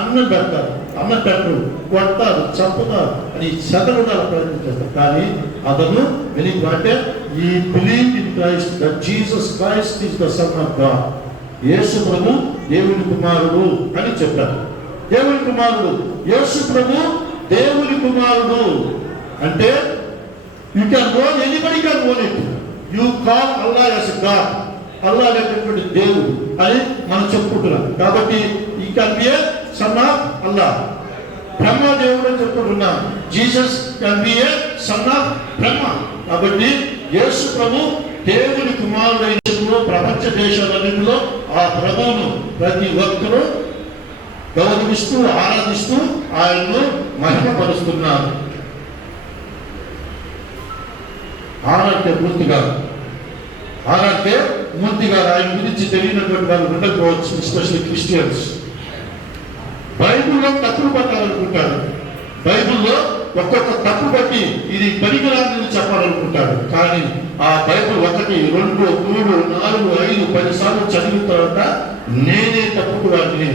అన్నం పెడతారు, అన్నం పెట్టరు, కొడతారు, చంపుతారు అని శతరుణాల ప్రయత్నం చేస్తారు. కానీ అతను అంటే ఈ believe in Christ, that Jesus Christ is the son of God. Yesu ప్రభు దేవుని కుమారుడు అని చెప్పారు. దేవుని కుమారుడు, యేసు ప్రభు దేవుని కుమారుడు అంటే you can own, anybody can own it. You call Allah as God, Allah అనేటటువంటి దేవుడు అని మనం చెప్పుకుంటున్నాం. కాబట్టి he can be a son of Allah. Brahma దేవుడు అని చెప్పుకుంటున్నాం. Jesus can be a son of Brahma. కాబట్టి యేసు ప్రభు దేవుని కుమారుడైన ప్రపంచ దేశాలన్నింటిలో ఆ ప్రభువును ప్రతి ఒక్కరూ గౌరవిస్తూ ఆరాధిస్తూ ఆయన్ను మహిమపరుస్తున్నారు. ఆరాధ్య మూర్తిగా ఆయన గురించి తెలియనటువంటి వాళ్ళు ఉండకపోవచ్చు, ఎస్పెషల్లీ క్రిస్టియన్స్. బైబిల్లో తప్పులు పట్టాలనుకుంటారు. బైబిల్లో ఒక్కొక్క తప్పు బట్టి ఇది పనికిరాని చెప్పాలనుకుంటాడు. కానీ ఆ బైబిల్ 1, 2, 3, 4, 5, 10 సార్లు చదివిన తర్వాత నేనే తప్పుకు వాడిని.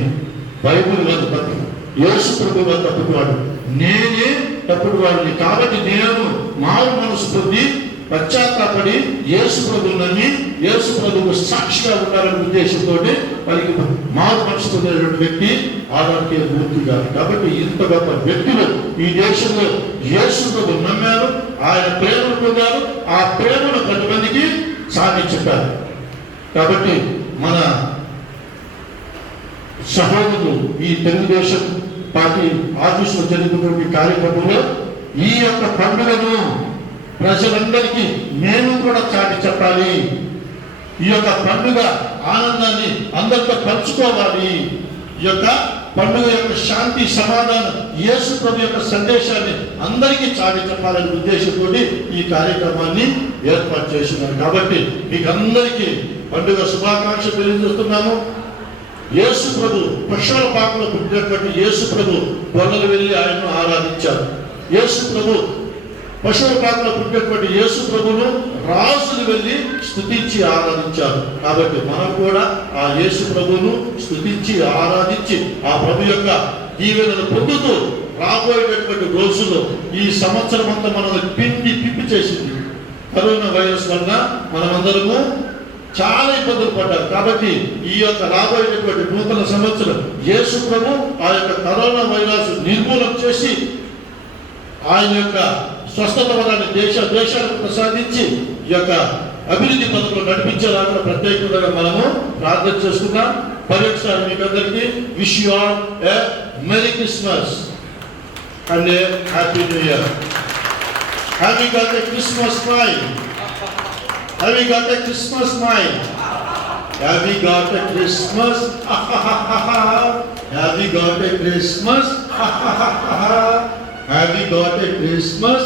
బైబిల్ వద్ద తప్పు, యేసు ప్రభు వద్ద తప్పుకు వాడు, నేనే తప్పుడు వాడిని. కాబట్టి నేను మారు మనసు పొంది పశ్చాత్తాపడి యేసు ప్రభువు నమ్మి యేసు ప్రభువుకు సాక్షిగా ఉండాలనే ఉద్దేశంతో మనకి మారు మనసు పొందినటువంటి వ్యక్తి ఆదానికి మూర్తి గారు. కాబట్టి ఇంత గొప్ప వ్యక్తులు ఈ దేశంలో యేసు ప్రభు నమ్మారు, ఆయన ప్రేమను పొందారు, ఆ ప్రేమను 10 మందికి సాటి చెప్పారు. కాబట్టి మన సహోదరులు ఈ తెలుగుదేశం పార్టీ ఆఫీసులో జరుగుతున్నటువంటి కార్యక్రమంలో ఈ యొక్క పండుగను ప్రజలందరికీ మేము కూడా చాటి చెప్పాలి. ఈ యొక్క పండుగ ఆనందాన్ని అందరితో పంచుకోవాలి. ఈ యొక్క పండుగ యొక్క శాంతి సమాధానం యేసు ప్రభు యొక్క సందేశాన్ని అందరికీ చాటి చెప్పాలనే ఉద్దేశంతో ఈ కార్యక్రమాన్ని ఏర్పాటు చేస్తున్నారు. కాబట్టి మీకు అందరికీ పండుగ శుభాకాంక్షలు తెలియజేస్తున్నాము. యేసు ప్రభు పశువుల పాకలో పుట్టినటువంటి యేసు ప్రభు గొల్లలు వెళ్ళి ఆయనను ఆరాధించారు. యేసు ప్రభు పశువుల పాకలో పుట్టినటువంటి యేసు ప్రభును రాజులు వెళ్ళి స్తుతించి ఆరాధించారు. కాబట్టి మనం కూడా ఆ యేసు ప్రభువును స్తుతించి ఆరాధించి ఆ ప్రభు యొక్క దీవెనలు పొందుతూ రాబోయేటటువంటి రోజుల్లో ఈ సంవత్సరం అంతా మనల్ని పిప్పి చేసింది. కరోనా వైరస్ వలన మనమందరము చాలా ఇబ్బందులు పడ్డారు. కాబట్టి ఈ యొక్క రాబోయేటటువంటి నూతన సంవత్సరం యేసు ప్రభు ఆ యొక్క కరోనా వైరస్ నిర్మూలన చేసి ఆయన యొక్క స్వస్థత వరాన్ని దేశాలకు ప్రసాదించి ఈ యొక్క అభివృద్ధి పథకంలో నడిపించేలాగా ప్రత్యేకంగా మనము ప్రార్థన చేసుకున్నాం. మరొకసారి మీకు అందరికీ wish you all a merry Christmas and a happy new year. Have you got a Christmas smile? Have you got a Christmas smile? Have you got a Christmas? Have you got a Christmas? Have you got a Christmas?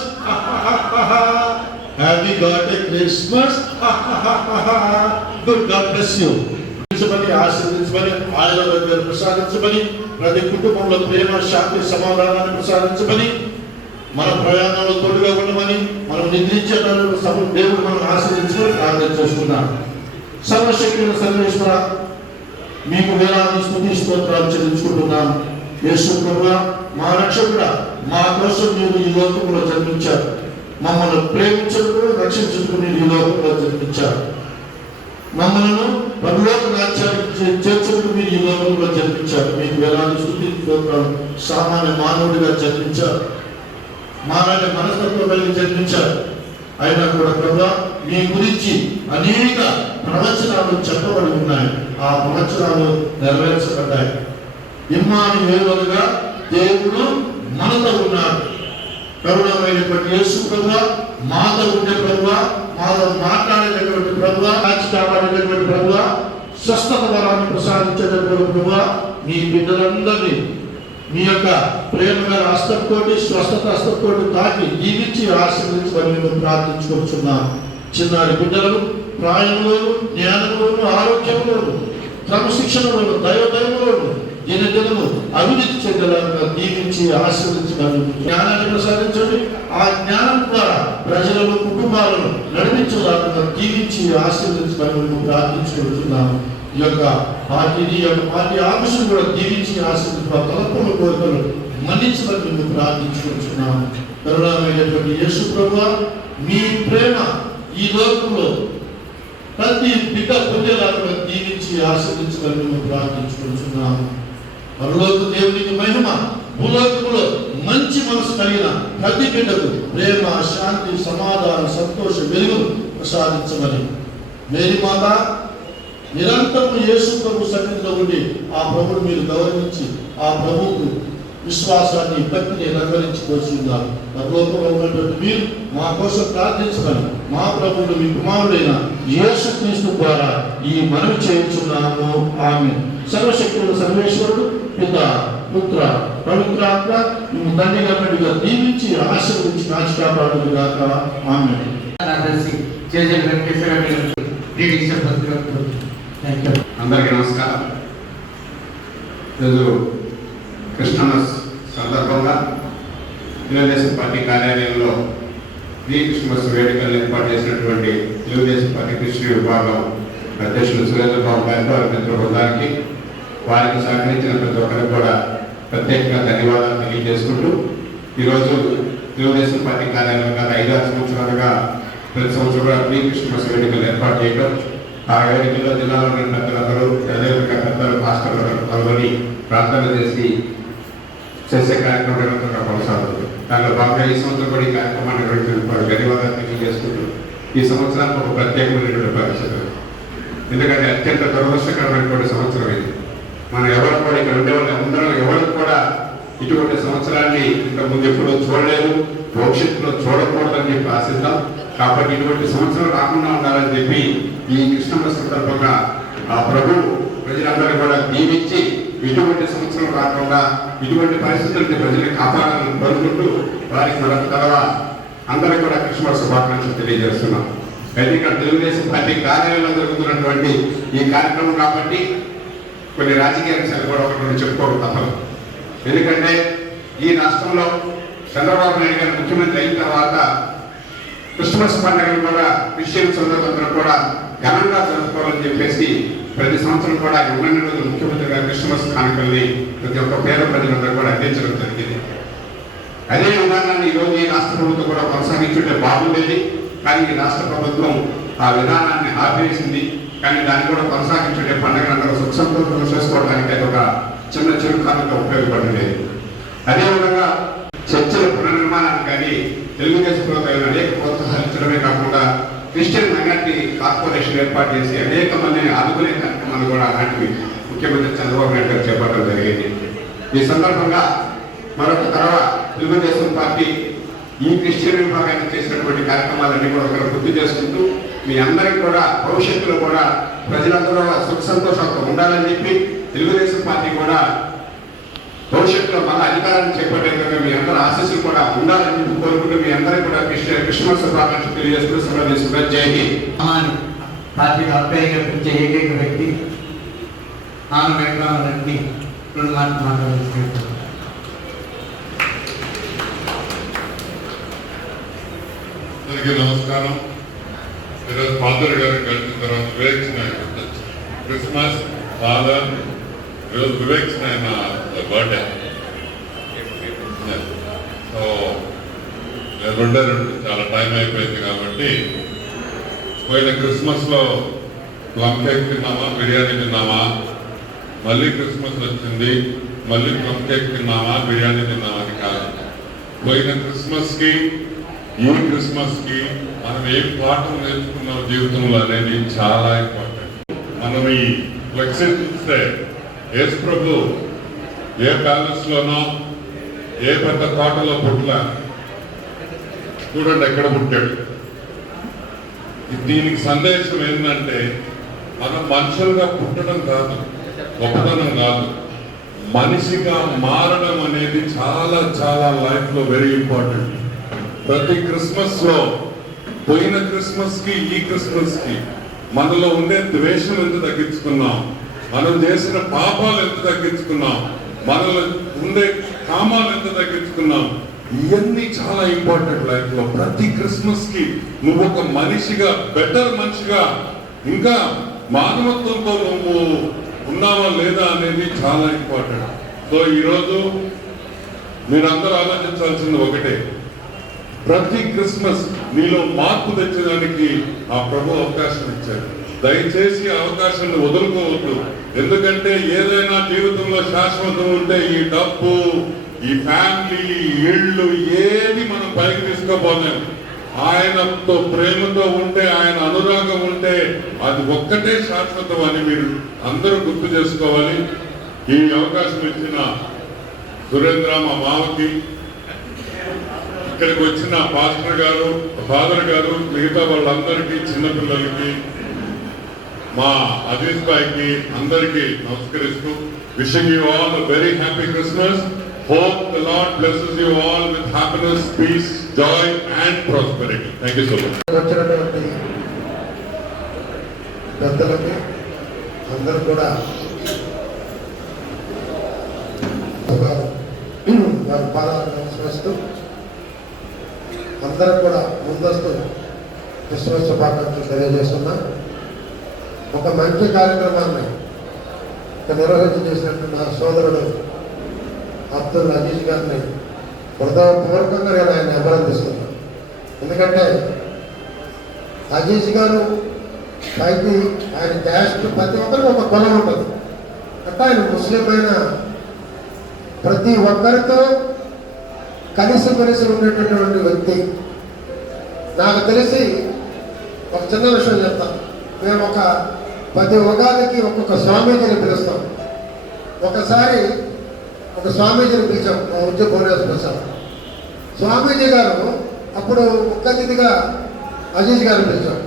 Have you got a Christmas? Good, God bless you. ఆశీర్వదించమని ఆయుర్వేద ప్రసాదించమని ప్రతి కుటుంబంలో ప్రేమ శాంతి సమాధానాన్ని ప్రసాదించమని మన ప్రయాణంలో తోడుగా ఉండమని మనం నిద్రించేటప్పుడు దేవుడు మనం ఆశీర్వదించుకొని ప్రార్థన చేసుకున్నాం. సర్వశక్తుల సర్వేశ్వర మీకు వేలాది స్తుతి స్తోత్రాలు చెల్లించుకుంటున్నాం. యేసు ప్రభువా, మా రక్షకుడా, మా కోసం మీరు ఈ లోకంలో జన్మించారు. మమ్మల్ని ప్రేమించుటకు రక్షించుటకు మీరు ఈ లోకంలో జన్మించారు. మమ్మల్ని పరలోక రాజ్యానికి చేర్చుటకు మీరు ఈ లోకంలో జన్మించారు. మీకు వేలాది స్తుతి స్తోత్రాలు. సామాన్య మానవుడిగా జన్మించారు, మానవ మనస్తత్వం కలిగి జన్మించారు. అయినా కూడా ప్రభువా, మీ గురించి అనేక ప్రవచనాలు చెప్పబడి ఉన్నాయి. ఆ ప్రవచనాలు నెరవేర్చబడ్డాయి. ఇమ్మానుయేలుగా దేవుడు మనతో ఉన్నాడు. కరుణమైనటువంటి యేసు ప్రభువా, మాతో ఉండే ప్రభువా, మాతో మాట్లాడేటటువంటి ప్రభువా, కాపాడేటటువంటి ప్రభువా, స్వస్థత వరాన్ని ప్రసాదించేటటువంటి ప్రభువా, మీ బిడ్డలందరినీ మీ యొక్క ప్రేమగా హస్తంతో స్వస్థత హస్తంతో తాకి జీవించి ఆశీర్వదించమని మేము ప్రార్థించుకుంటున్నాం. చిన్నారి బిడ్డలను ప్రాయంలోను, జ్ఞానంలోను, ఆరోగ్యంలోను, క్రమశిక్షణలోను, దైవదైవంలోను దినదినము అభివృద్ధి చెందేలాగా దీవించి ఆశీర్వదించమని జ్ఞానాన్ని ప్రసాదించండి. ఆ జ్ఞానం ద్వారా ప్రజలను, కుటుంబాలను నడిపించేలాగా దీవించి ఆశీర్వదించమని మేము ప్రార్థించుకుంటున్నాము. ఈ యొక్క పార్టీ ఆఫీసులు కూడా దీవించి ఆశీర్వదించిన తలపుల కోరికలు మన్నించమని మేము ప్రార్థించుకుంటున్నాము. కరుణామైనటువంటి యేసు ప్రభువా, మీ ప్రేమ ఈ లోకంలో ప్రతి బిడ్డ పొందేలాగా దీవించి ఆశీర్వదించమని మేము ప్రార్థించుకుంటున్నాము. పరలోక దేవునికి మహిమ, భూలోకంలో మంచి మనసు కలిగిన ప్రతి బిడ్డకు ప్రేమ, శాంతి, సమాధానం, సంతోషం, వెలుగును ప్రసాదించమని మేరీ మాత నిరంతరం యేసు ప్రభు సన్నిధిలో ఉండి ఆ ప్రభువును మీరు గౌరవించి ఆ ప్రభువుకు విశ్వాసాన్ని, భక్తిని రంగరించి కోరుచున్నారు. పరలోకంలో ఉన్నటువంటి మీరు మా కోసం ప్రార్థించమని మా ప్రభువును మీ కుమారుడైన యేసుక్రీస్తు ద్వారా ఈ మనవి చేయించున్నాము. ఆమేన్. సర్వశక్తుల సర్వేశ్వరుడు పిత, పుత్ర, పవిత్రాత్మ ఈ తండ్రి గారిగా దీవించి ఆశీర్వదించి కాచి కాపాడును గాక. ఆమేన్. అందరికీ నమస్కారం. ఈరోజు క్రిస్మస్ సందర్భంగా తెలుగుదేశం పార్టీ కార్యాలయంలో ప్రీ క్రిస్మస్ వేడుకలు ఏర్పాటు చేసినటువంటి తెలుగుదేశం పార్టీ కృష్ణ విభాగం అధ్యక్షులు సురేంద్ర బాబు గారికి వారి మిత్ర బృందానికి వారికి సహకరించిన ప్రతి ఒక్కరికి కూడా ప్రత్యేకంగా ధన్యవాదాలు తెలియజేసుకుంటూ ఈరోజు తెలుగుదేశం పార్టీ కార్యాలయం గత 5-6 సంవత్సరాలుగా ప్రతి సంవత్సరం కూడా ప్రీ క్రిస్మస్ వేడుకలు ఏర్పాటు చేయడం, ఆ వేడుకల్లో జిల్లాలోని పెద్దలందరూ అదేవిధంగా పెద్దలు పాస్టర్లు పాల్గొని ప్రార్థన చేసే కార్యక్రమం నిరంతరంగా కొనసాగుతుంది. దానిలో భాగంగా ఈ సంవత్సరం కూడా ఈ కార్యక్రమాన్ని నిర్వహించిన ధన్యవాదాలు తెలియజేసుకుంటూ ఈ సంవత్సరానికి ఒక ప్రత్యేకమైనటువంటి పరిస్థితులు, ఎందుకంటే అత్యంత దురదృష్టకరమైనటువంటి సంవత్సరం ఇది. మనం ఎవరు కూడా ఇక్కడ ఉండేవాళ్ళు అందరం ఎవరికి కూడా ఇటువంటి సంవత్సరాన్ని ఇంతకుముందు ఎప్పుడూ చూడలేదు, భవిష్యత్తులో చూడకూడదని చెప్పి ఆశిద్దాం. కాబట్టి ఇటువంటి సంవత్సరం రాకుండా ఉండాలని చెప్పి ఈ క్రిస్మస్ సందర్భంగా ఆ ప్రభు ప్రజలందరూ కూడా దీవించి ఇటువంటి సంవత్సరం రాకుండా ఇటువంటి పరిస్థితులకి ప్రజల్ని కాపాడాలని కోరుకుంటూ వారికి మరొక తర్వాత అందరికీ కూడా క్రిస్మస్ శుభాకాంక్షలు తెలియజేస్తున్నాం. అయితే ఇక్కడ తెలుగుదేశం పార్టీ కార్యాలయంలో జరుగుతున్నటువంటి ఈ కార్యక్రమం కాబట్టి కొన్ని రాజకీయ అంశాలు కూడా ఒకటి చెప్పుకోవడం తప్పదు. ఎందుకంటే ఈ రాష్ట్రంలో చంద్రబాబు నాయుడు గారు ముఖ్యమంత్రి అయిన తర్వాత క్రిస్మస్ పండుగను కూడా క్రిస్టియన్ సోదరులందరూ కూడా ఘనంగా జరుపుకోవాలని చెప్పేసి ప్రతి సంవత్సరం కూడా 2 రోజులు ముఖ్యమంత్రిగా క్రిస్మస్ కానుకల్ని ప్రతి ఒక్క పేద ప్రజలందరూ కూడా అందించడం జరిగింది. అదే విధానాన్ని ఈరోజు ఈ రాష్ట్ర ప్రభుత్వం కూడా కొనసాగించుంటే బాగుండేది. కానీ ఈ రాష్ట్ర ప్రభుత్వం ఆ విధానాన్ని ఆపేసింది. కానీ దాన్ని కూడా కొనసాగించుంటే పండుగలందరూ సుఖ సంతోషంగా చేసుకోవడానికి అది ఒక చిన్న చురుకానుగా ఉపయోగపడలేదు. అదేవిధంగా చర్చల పునర్నిర్మాణానికి కానీ తెలుగుదేశం ప్రభుత్వం అనేక ప్రోత్సహించడమే కాకుండా క్రిస్టియన్ మైనార్టీ కార్పొరేషన్ ఏర్పాటు చేసి అనేక మందిని ఆదుకునే కార్యక్రమాలు కూడా అలాంటివి ముఖ్యమంత్రి చంద్రబాబు నాయుడు గారు చేపట్టడం జరిగింది. ఈ సందర్భంగా మరొక తర్వాత తెలుగుదేశం పార్టీ ఈ క్రిస్టియన్ విభాగాన్ని చేసినటువంటి కార్యక్రమాలన్నీ కూడా ఒకరు గుర్తు చేసుకుంటూ మీ అందరికీ కూడా భవిష్యత్తులో కూడా ప్రజలందరూ సుఖ సంతోషాలతో ఉండాలని చెప్పి తెలుగుదేశం పార్టీ కూడా భవిష్యత్తులో మళ్ళీ అధికారాన్ని చేపట్టే విధంగా మీ అందరూ ఆశీస్సులు కూడా ఉండాలని కోరుకుంటూ మీ అందరికీ కూడా క్రిస్మస్ శుభాకాంక్షలు తెలియజేస్తూ సంప్రదిస్తున్న జై హింద్. పార్టీకి ఆప్యాయంగా పెంచే ఏకైక వ్యక్తి ఆమె వెంకటరామరెడ్డి 2 మాటలు మాట్లాడుతున్నారు. అందరికీ నమస్కారం. ఈరోజు ఫాదర్ గారికి కలిసిన తర్వాత వివేక్ నాయక్ క్రిస్మస్ ఫాదర్ ఈరోజు వివేక్ నాయన బర్త్డే. సో రెండే చాలా టైం అయిపోయింది కాబట్టి పోయిన క్రిస్మస్లో ప్లమ్ కేక్ తిన్నామా, బిర్యానీ తిన్నామా, మళ్ళీ క్రిస్మస్ వచ్చింది మళ్ళీ ప్లమ్ కేక్ తిన్నామా, బిర్యానీ తిన్నామా అని కాదు. పోయిన క్రిస్మస్కి ఈ క్రిస్మస్కి మనం ఏం పాఠం నేర్చుకున్నాం జీవితంలో అనేది చాలా ఇంపార్టెంట్. మనం ఈ ఫ్లెక్సీ చూస్తే యేసు ప్రభు ఏ ప్యాలెస్లోనో ఏ పెద్ద కోటలో పుట్ల, చూడండి ఎక్కడ పుట్టాడు. దీనికి సందేశం ఏంటంటే మనం మనుషులుగా పుట్టడం కాదు, గొప్పతనం కాదు, మనిషిగా మారడం అనేది చాలా చాలా లైఫ్లో వెరీ ఇంపార్టెంట్. ప్రతి క్రిస్మస్ లో పోయిన క్రిస్మస్ కి ఈ క్రిస్మస్ కి మనలో ఉండే ద్వేషం ఎంత తగ్గించుకున్నాం, మనం చేసిన పాపాలు ఎంత తగ్గించుకున్నాం, మనలో ఉండే కామాలు ఎంత తగ్గించుకున్నాం, ఇవన్నీ చాలా ఇంపార్టెంట్ లైఫ్ లో. ప్రతి క్రిస్మస్ కి నువ్వు ఒక మనిషిగా, బెటర్ మనిషిగా, ఇంకా మానవత్వంతో నువ్వు ఉన్నావా లేదా అనేది చాలా ఇంపార్టెంట్. సో ఈరోజు మీరందరూ ఆలోచించాల్సింది ఒకటే, ప్రతి క్రిస్మస్ నీలో మార్పు తెచ్చడానికి ఆ ప్రభు అవకాశం ఇచ్చాడు. దయచేసి ఆ అవకాశాన్ని వదులుకోవద్దు. ఎందుకంటే ఏదైనా జీవితంలో శాశ్వతం ఉంటే ఈ డబ్బు, ఈ ఫ్యామిలీ, ఇళ్ళు ఏది మనం పైకి తీసుకోపోలేము. ఆయనతో ప్రేమతో ఉంటే, ఆయన అనురాగం ఉంటే అది ఒక్కటే శాశ్వతం అని మీరు అందరూ గుర్తు చేసుకోవాలి. ఈ అవకాశం ఇచ్చిన సురేంద్ర మా మామకి, ఇక్కడికి వచ్చిన పాస్టర్ గారు, ఫాదర్ గారు, మిగతా వాళ్ళందరికీ, చిన్నపిల్లలకి, మా అజీజ్ భాయ్కి అందరికీ నమస్కరిస్తూ wishing you all a very happy Christmas. Hope the Lord blesses you all with happiness, peace, joy and prosperity. Thank you so much. వచ్చినటువంటి పెద్దలకి అందరూ కూడా వారి పాదాలను నమస్కరిస్తూ అందరూ కూడా ముందస్తు క్రిస్మస్ శుభాకాంక్షలు తెలియజేస్తున్నా. ఒక మంచి కార్యక్రమాన్ని నిర్వహించి చేసినట్టు నా సోదరుడు అబ్దుల్ అజీజ్ గారిని హృదయపూర్వకంగా నేను ఆయన అభినందిస్తున్నాను. ఎందుకంటే అజీజ్ గారు పైకి ఆయన క్యాస్ట్ ప్రతి ఒక్కరికి ఒక కులం ఉంటుంది. అంటే ఆయన ముస్లిం అయిన ప్రతి ఒక్కరితో కలిసిమెలిసి ఉండేటటువంటి వ్యక్తి. నాకు తెలిసి ఒక చిన్న విషయం చెప్తాను. మేము ప్రతి ఉగాదికి ఒక్కొక్క స్వామీజీని పిలుస్తాం. ఒకసారి ఒక స్వామీజీని పిలిచాం, మా ఉద్యోగ భువనేశ్వర ప్రసాద్ స్వామీజీ గారు. అప్పుడు ముఖ్య అతిథిగా అజీజ్ గారు పిలిచాం.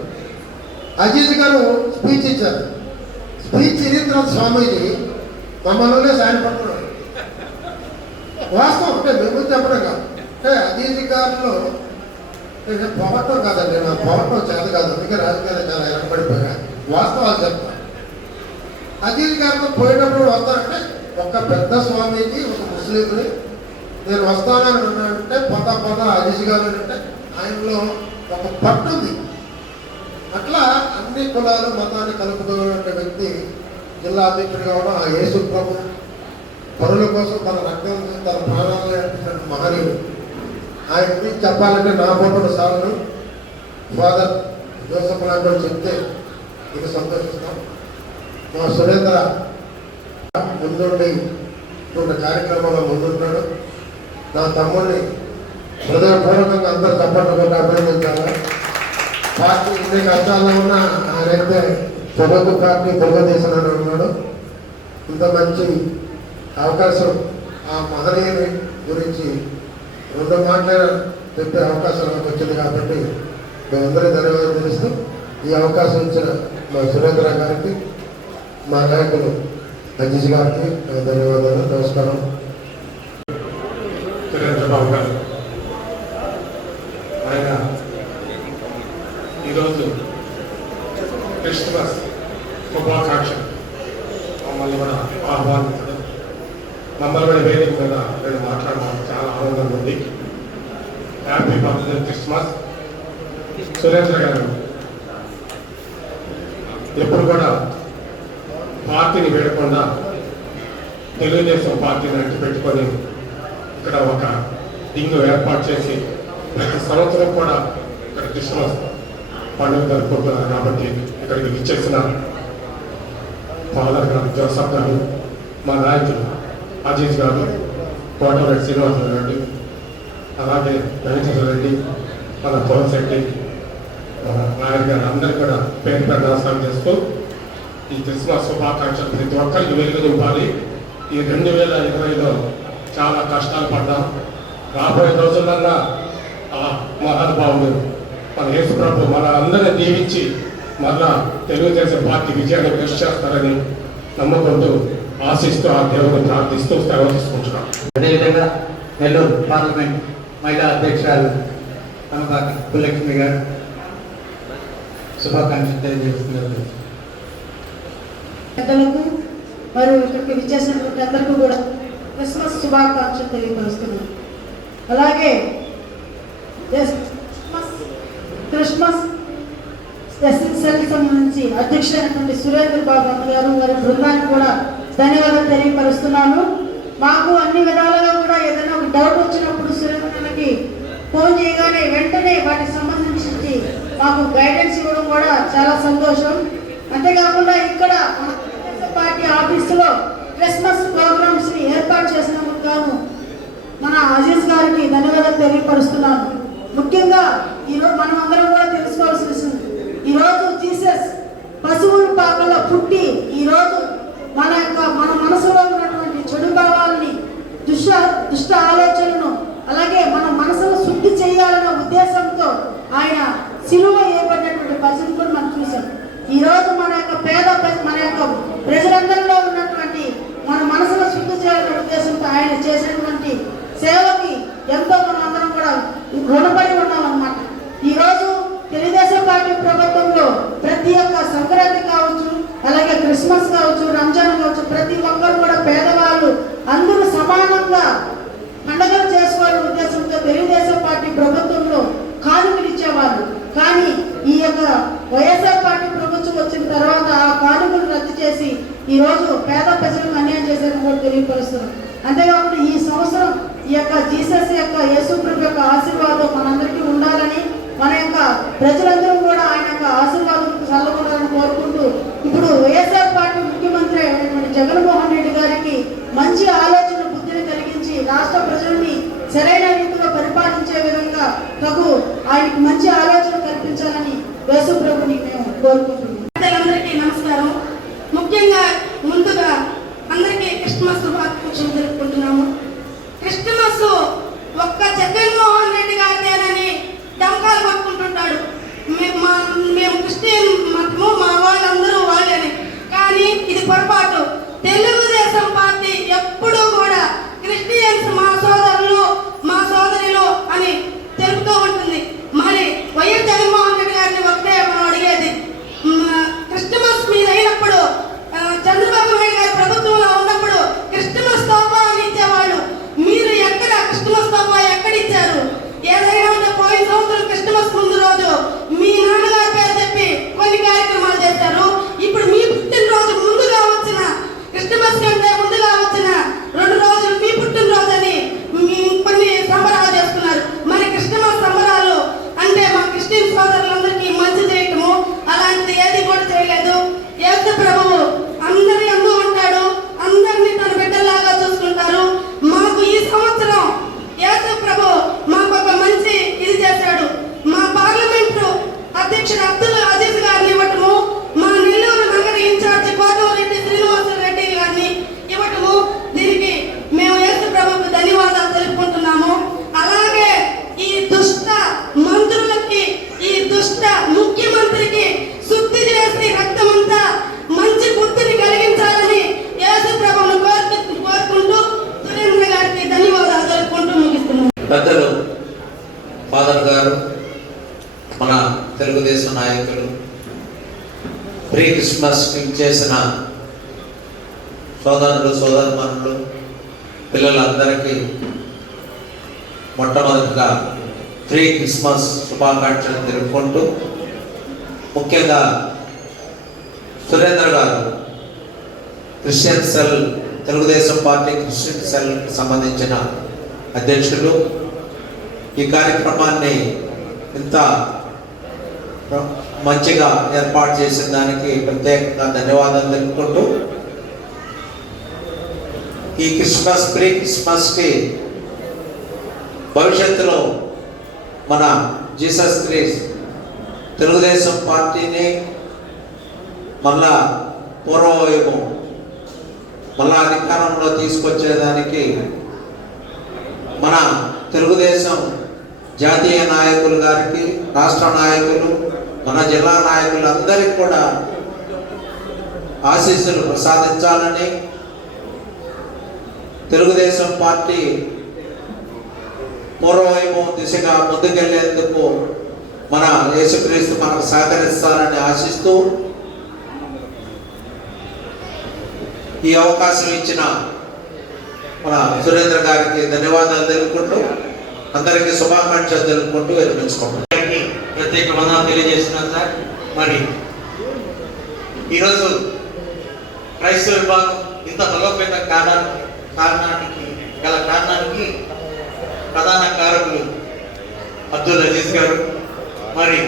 అజీజ్ గారు స్పీచ్ ఇచ్చారు. స్పీచ్ ఇచ్చిన తర్వాత స్వామీజీ మమ్మల్ని సాయం పడుతున్నాడు. వాస్తవం అంటే మేము చెప్పడం కాదు. అంటే అజీజ్ గారిలో నేను పొగట్టం కాదండి, నా పొగట్టం చేత కాదు. అందుకే రాజకీయాలు చాలా వెనకబడిపోయా. వాస్తవాలు చెప్తాను. అజీజ్ గారితో పోయేటప్పుడు వస్తానంటే ఒక పెద్ద స్వామీజీ ఒక ముస్లింని నేను వస్తానని ఉన్నానంటే పొద అజీజ్ గారు అంటే ఆయనలో ఒక పట్టు ఉంది. అట్లా అన్ని కులాలు మతాన్ని కలుపుకునే వ్యక్తి జిల్లా అధ్యక్షుడు కావడం, ఆ యేసు ప్రభు పరుల కోసం తన రక్తం తన ప్రాణాలను అర్పించిన మహనీయుడు. ఆయన గురించి చెప్పాలంటే నా పోటీ సార్లు ఫాదర్ జోసఫ్ లాంటి చెప్తే ఇది సంతోషిస్తాం. మా సురేంద్ర ముందుండి కొన్ని కార్యక్రమాల్లో ముందుంటున్నాడు. నా తమ్ముడిని హృదయపూర్వకంగా అందరూ చప్పట్లు అభినందించాలి. పార్టీ ఇన్ని కష్టాల్లో ఉన్న ఆయనైతే తెలుగు పార్టీ తెలుగుదేశం అని ఉన్నాడు. ఇంత మంచి అవకాశం ఆ మహనీయుని గురించి 2 మాటలు చెప్పే అవకాశం నాకు వచ్చింది కాబట్టి మేమందరూ ధన్యవాదాలు తెలుస్తూ ఈ అవకాశం ఇచ్చిన మా సురేంద్ర గారికి, మా నాయకులు అజీజ్ గారికి ధన్యవాదాలు. నమస్కారం. సురేంద్ర బాబు గారు ఆయన ఈరోజు క్రిస్మస్ శుభాకాంక్షలు మమ్మల్ని కూడా ఆహ్వానించడం, మమ్మల్ని కూడా వేదిక మీద నేను మాట్లాడడం చాలా ఆనందంగా ఉంది. Happy birthday Christmas. సురేంద్ర గారు ఎప్పుడు కూడా పార్టీని వేడకుండా తెలుగుదేశం పార్టీని అంటి పెట్టుకొని ఇక్కడ ఒక డింగు ఏర్పాటు చేసి ప్రతి సంవత్సరం కూడా ఇక్కడ క్రిస్మస్ పండుగ జరుపుకుంటున్నారు. కాబట్టి ఇక్కడికి విచ్చేసిన ఫాదర్ గారు జోసఫ్ గారు, మా నాయకులు అజీజ్ గారు, కోటరెడ్డి శ్రీనివాసరావు రెడ్డి, అలాగే వెంకటేశ్వర రెడ్డి, మన పవన్ శెట్టి, మన నాయర్ గారు అందరికీ కూడా పేరు పేరు నమస్కారం చేస్తూ ఈ క్రిస్మస్ శుభాకాంక్షలు ప్రతి ఒక్కరికి వెలుగు నింపాలి. ఈ 2020లో చాలా కష్టాలు పడ్డాం. రాబోయే రోజులన్నా ఆ మహానుభావుడు మన యేసు ప్రభు మన అందరినీ దీవించి మళ్ళా తెలుగుదేశం పార్టీ విజయాన్ని కృషి చేస్తారని నమ్మకంతో ఆశిస్తూ ఆ దేవుని ప్రార్థిస్తూ సెలవు తీసుకుంటున్నాం. అదేవిధంగా నెల్లూరు పార్లమెంట్ మహిళా అధ్యక్షురాలు కనబాకి పుల్లక్ష్మి గారు శుభాకాంక్షలు తెలియజేస్తున్నారు. పెద్దలకు మరియు ఇక్కడికి విచ్చేసినటువంటి అందరికీ కూడా క్రిస్మస్ శుభాకాంక్షలు తెలియపరుస్తున్నాను. అలాగే క్రిస్మస్ ఎస్ఎస్ఎల్ సంబంధించి అధ్యక్షుడైనటువంటి సురేంద్ర బాబు అన్న గారు వారి బృందానికి కూడా ధన్యవాదాలు తెలియపరుస్తున్నాను. మాకు అన్ని విధాలుగా కూడా ఏదైనా ఒక డౌట్ వచ్చినప్పుడు సురేంద్రకి ఫోన్ చేయగానే వెంటనే వాటికి సంబంధించి మాకు గైడెన్స్ ఇవ్వడం కూడా చాలా సంతోషం. అంతేకాకుండా ఇక్కడ పార్టీ ఆఫీసులో క్రిస్మస్ ప్రోగ్రామ్స్ ని ఏర్పాటు చేసినందుకు గాను మన అజీజ్ గారికి ధన్యవాదాలు తెలియపరుస్తున్నాను. ముఖ్యంగా ఈరోజు మనం అందరం కూడా తెలుసుకోవాల్సి వస్తుంది. ఈరోజు జీసస్ పశువుల పాకలో పుట్టి ఈరోజు మన మనసులో ఉన్నటువంటి చెడు భావాలని దుష్ట ఆలోచనలను అలాగే మన మనసును శుద్ధి చేయాలన్న ఉద్దేశంతో ఆయన సిలువ ఏర్పడినటువంటి పరిస్థితి కూడా మనం చూసాం. ఈరోజు మన యొక్క ప్రజలందరిలో ఉన్నటువంటి మన మనసులో శుద్ధి చేయాలనే ఉద్దేశంతో ఆయన చేసినటువంటి సేవకి ఎంతో మనం అందరం కూడా రుణపడి ఉన్నాం అన్నమాట. ఈరోజు తెలుగుదేశం పార్టీ ప్రభుత్వంలో ప్రతి ఒక్క సంక్రాంతి కావచ్చు, అలాగే క్రిస్మస్ కావచ్చు, రంజాన్ కావచ్చు, ప్రతి ఒక్కరు కూడా పేదవాళ్ళు అందరూ సమానంగా పండుగలు చేసుకోవాలనే ఉద్దేశంతో తెలుగుదేశం పార్టీ ప్రభుత్వంలో వాళ్ళు. కానీ ఈ యొక్క వైఎస్ఆర్ పార్టీ ప్రభుత్వం వచ్చిన తర్వాత ఆ కానుకలు రద్దు చేసి ఈరోజు పేద ప్రజలకు అన్యాయం చేశారని కూడా తెలియపరుస్తున్నాం. అంతేకాకుండా ఈ సంవత్సరం ఈ యొక్క జీసస్ యొక్క యేసుప్రభు యొక్క ఆశీర్వాదం మనందరికీ ఉండాలని, మన యొక్క ప్రజలందరూ కూడా ఆయన యొక్క ఆశీర్వాదం చల్లకూడాలని కోరుకుంటూ, ఇప్పుడు వైఎస్ఆర్ పార్టీ ముఖ్యమంత్రి అయినటువంటి జగన్మోహన్ రెడ్డి గారికి మంచి ఆలోచన బుద్ధిని కలిగించి రాష్ట్ర ప్రజల్ని సరైన రీతిలో పరిపాలించే విధంగా ఆయనకి మంచి ఆలోచన కల్పించాలని యేసుప్రభుని మేము కోరుకుంటున్నాం. అందరికీ నమస్కారం. ముఖ్యంగా ముందుగా అందరికీ క్రిస్మస్ శుభాకాంక్షలు జరుపుకుంటున్నాము. క్రిస్మస్ ఒక్క జగన్మోహన్ రెడ్డి గారిదేనని డంకాలు కొట్టుకుంటుంటాడు. మేము క్రిస్టియన్ మతము, మా వాళ్ళందరూ వాళ్ళని. కానీ ఇది పొరపాటు. తెలుగుదేశం పార్టీ ఎప్పుడూ కూడా క్రిస్టియన్స్ మా సోదరులు, మా సోదరులు అని తెలుపుతూ ఉంటుంది. మరి వైఎస్ జగన్మోహన్ రెడ్డి గారిని ఒకటే మనం అడిగేది, క్రిస్మస్ మీరు అయినప్పుడు చంద్రబాబు నాయుడు గారి ప్రభుత్వంలో ఉన్నప్పుడు క్రిస్మస్ తోఫా అని ఇచ్చేవాళ్ళు. మీరు ఎక్కడ క్రిస్మస్ తోఫా ఎక్కడ ఇచ్చారు? ఏదైనా ఉంటే పోయిన సంవత్సరం క్రిస్మస్ ముందు రోజు మీ నాన్నగారి పేరు చెప్పి కొన్ని కార్యక్రమాలు చేశారు. ఇప్పుడు మీ పుట్టినరోజు ముందుగా వచ్చిన, క్రిస్మస్ కంటే ముందుగా వచ్చిన 2 రోజులు మీ పుట్టినరోజు అని కొన్ని సంబరాలు చేస్తున్నారు. మరి క్రిస్మస్ సంబరాలు అంటే మా క్రిస్టియన్ సోదరులందరికీ మంచి చేయటము అలాంటిది ఏది కూడా చేయలేదు. యేసు ప్రభువు అందరి అందు ఉంటాడు, అందరినీ తన బిడ్డలాగా చూసుకుంటారు. మాకు ఈ సంవత్సరం యేసు ప్రభు మాకు ఒక మంచి ఇది చేశాడు. మా పార్లమెంటు అధ్యక్షుడు అబ్దుల్ అజీజ్ గారిని ఇవ్వటము, మా నెల్లూరు నగర ఇన్ఛార్జి కోటమిరెడ్డి శ్రీనివాసరెడ్డి గారిని ఇవ్వటము, దీనికి మేము యేసు ప్రభుకు ధన్యవాదాలు తెలుపుకుంటున్నాము. అలాగే ఈ దుష్ట మంత్రులకి, ఈ దుష్ట ముఖ్యమంత్రికి శుద్ధి చేసి రక్తమంతా మంచి బుద్ధిని కలిగించాలని యేసు ప్రభువును కోరుకుంటూ సురేంద్ర గారికి ధన్యవాదాలు తెలుపుకుంటూ ముగిస్తున్నాం. పెద్దలు ఫాదర్ గారు, మన తెలుగుదేశం నాయకులు, ప్రీ క్రిస్మస్ చేసిన సోదరులు సోదరుమణులు పిల్లలందరికీ మొట్టమొదటిగా ప్రీ క్రిస్మస్ శుభాకాంక్షలు తెలుపుకుంటూ, ముఖ్యంగా సురేంద్ర గారు Christian cell, Telugu Desam party Christian సెల్కి సంబంధించిన అధ్యక్షులు, ఈ కార్యక్రమాన్ని ఇంత మంచిగా ఏర్పాటు చేసిన దానికి ప్రత్యేకంగా ధన్యవాదాలు తెలుపుకుంటూ, ఈ క్రిస్మస్ ప్రీ క్రిస్మస్కి భవిష్యత్తులో మన జీసస్ క్రీస్తు తెలుగుదేశం పార్టీని మళ్ళా పూర్వవైభవం మళ్ళా అధికారంలో తీసుకొచ్చేదానికి మన తెలుగుదేశం జాతీయ నాయకులు గారికి, రాష్ట్ర నాయకులు, మన జిల్లా నాయకులు అందరికీ కూడా ఆశీస్సులు ప్రసాదించాలని, తెలుగుదేశం పార్టీ పూర్వవైభవం దిశగా ముందుకెళ్లేందుకు మన యేసుక్రీస్తు మనకు సహకరిస్తారని ఆశిస్తూ, ఈ అవకాశం ఇచ్చిన మన సురేంద్ర గారికి ధన్యవాదాలు తెలుపుకుంటూ, అందరికీ శుభాకాంక్షలు తెలుపుకుంటూ విరమించుకుంటాం. ప్రత్యేక వందనాలు తెలియజేస్తున్నాను సార్. మరి ఈరోజు క్రైస్తవ విభాగం ఇంత బలోపేతం కారణానికి ప్రధాన కారకులు అబ్దుల్ అజీజ్ గారు. మరి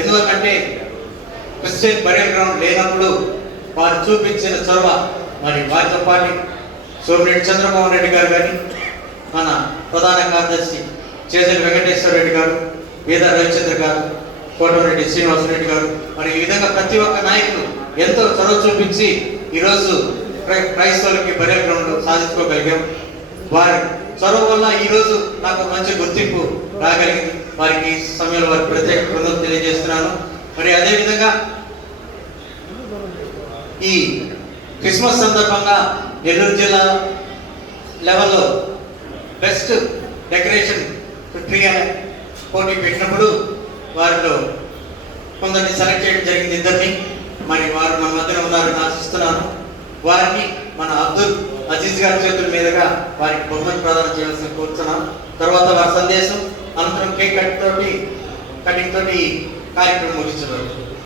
ఎందుకంటే క్రిస్టియన్ బరియల్ గ్రౌండ్ లేనప్పుడు వారు చూపించిన చొరవ, మరి వారితో పాటు సోమిరెడ్డి చంద్రమోహన్ రెడ్డి గారు కానీ, మన ప్రధాన కార్యదర్శి చేజల్ వెంకటేశ్వర రెడ్డి గారు, వేద రవిచంద్ర గారు, కోటమిరెడ్డి శ్రీనివాసరెడ్డి గారు, మరి ఈ విధంగా ప్రతి ఒక్క నాయకులు ఎంతో చొరవ చూపించి ఈరోజు క్రైస్తవులకి బరియల్ గ్రౌండ్ సాధించుకోగలిగాం. వారి చొరవ వల్ల ఈరోజు నాకు మంచి గుర్తింపు రాగలిగింది. వారికి ఈ సమయంలో వారికి ప్రత్యేక కృతజ్ఞతలు తెలియజేస్తున్నాను. మరి అదేవిధంగా ఈ క్రిస్మస్ సందర్భంగా నెల్లూరు జిల్లా లెవెల్లో బెస్ట్ డెకరేషన్ ట్రీ అనే పోటీ పెట్టినప్పుడు వారిలో కొందరిని సెలెక్ట్ చేయడం జరిగింది, 2 మరి వారు మన మధ్యన ఉన్నారని ఆశిస్తున్నాను. వారిని మన అబ్దుల్ అజీజ్ గారి చేతుల మీదుగా వారికి బహుమతి ప్రదానం చేయాల్సిన కోరుతున్నాం. తర్వాత వారి సందేశం, అనంతరం కేక్ కట్ తోటి కటింగ్ తోటి కార్యక్రమం ముగించబడుతుంది.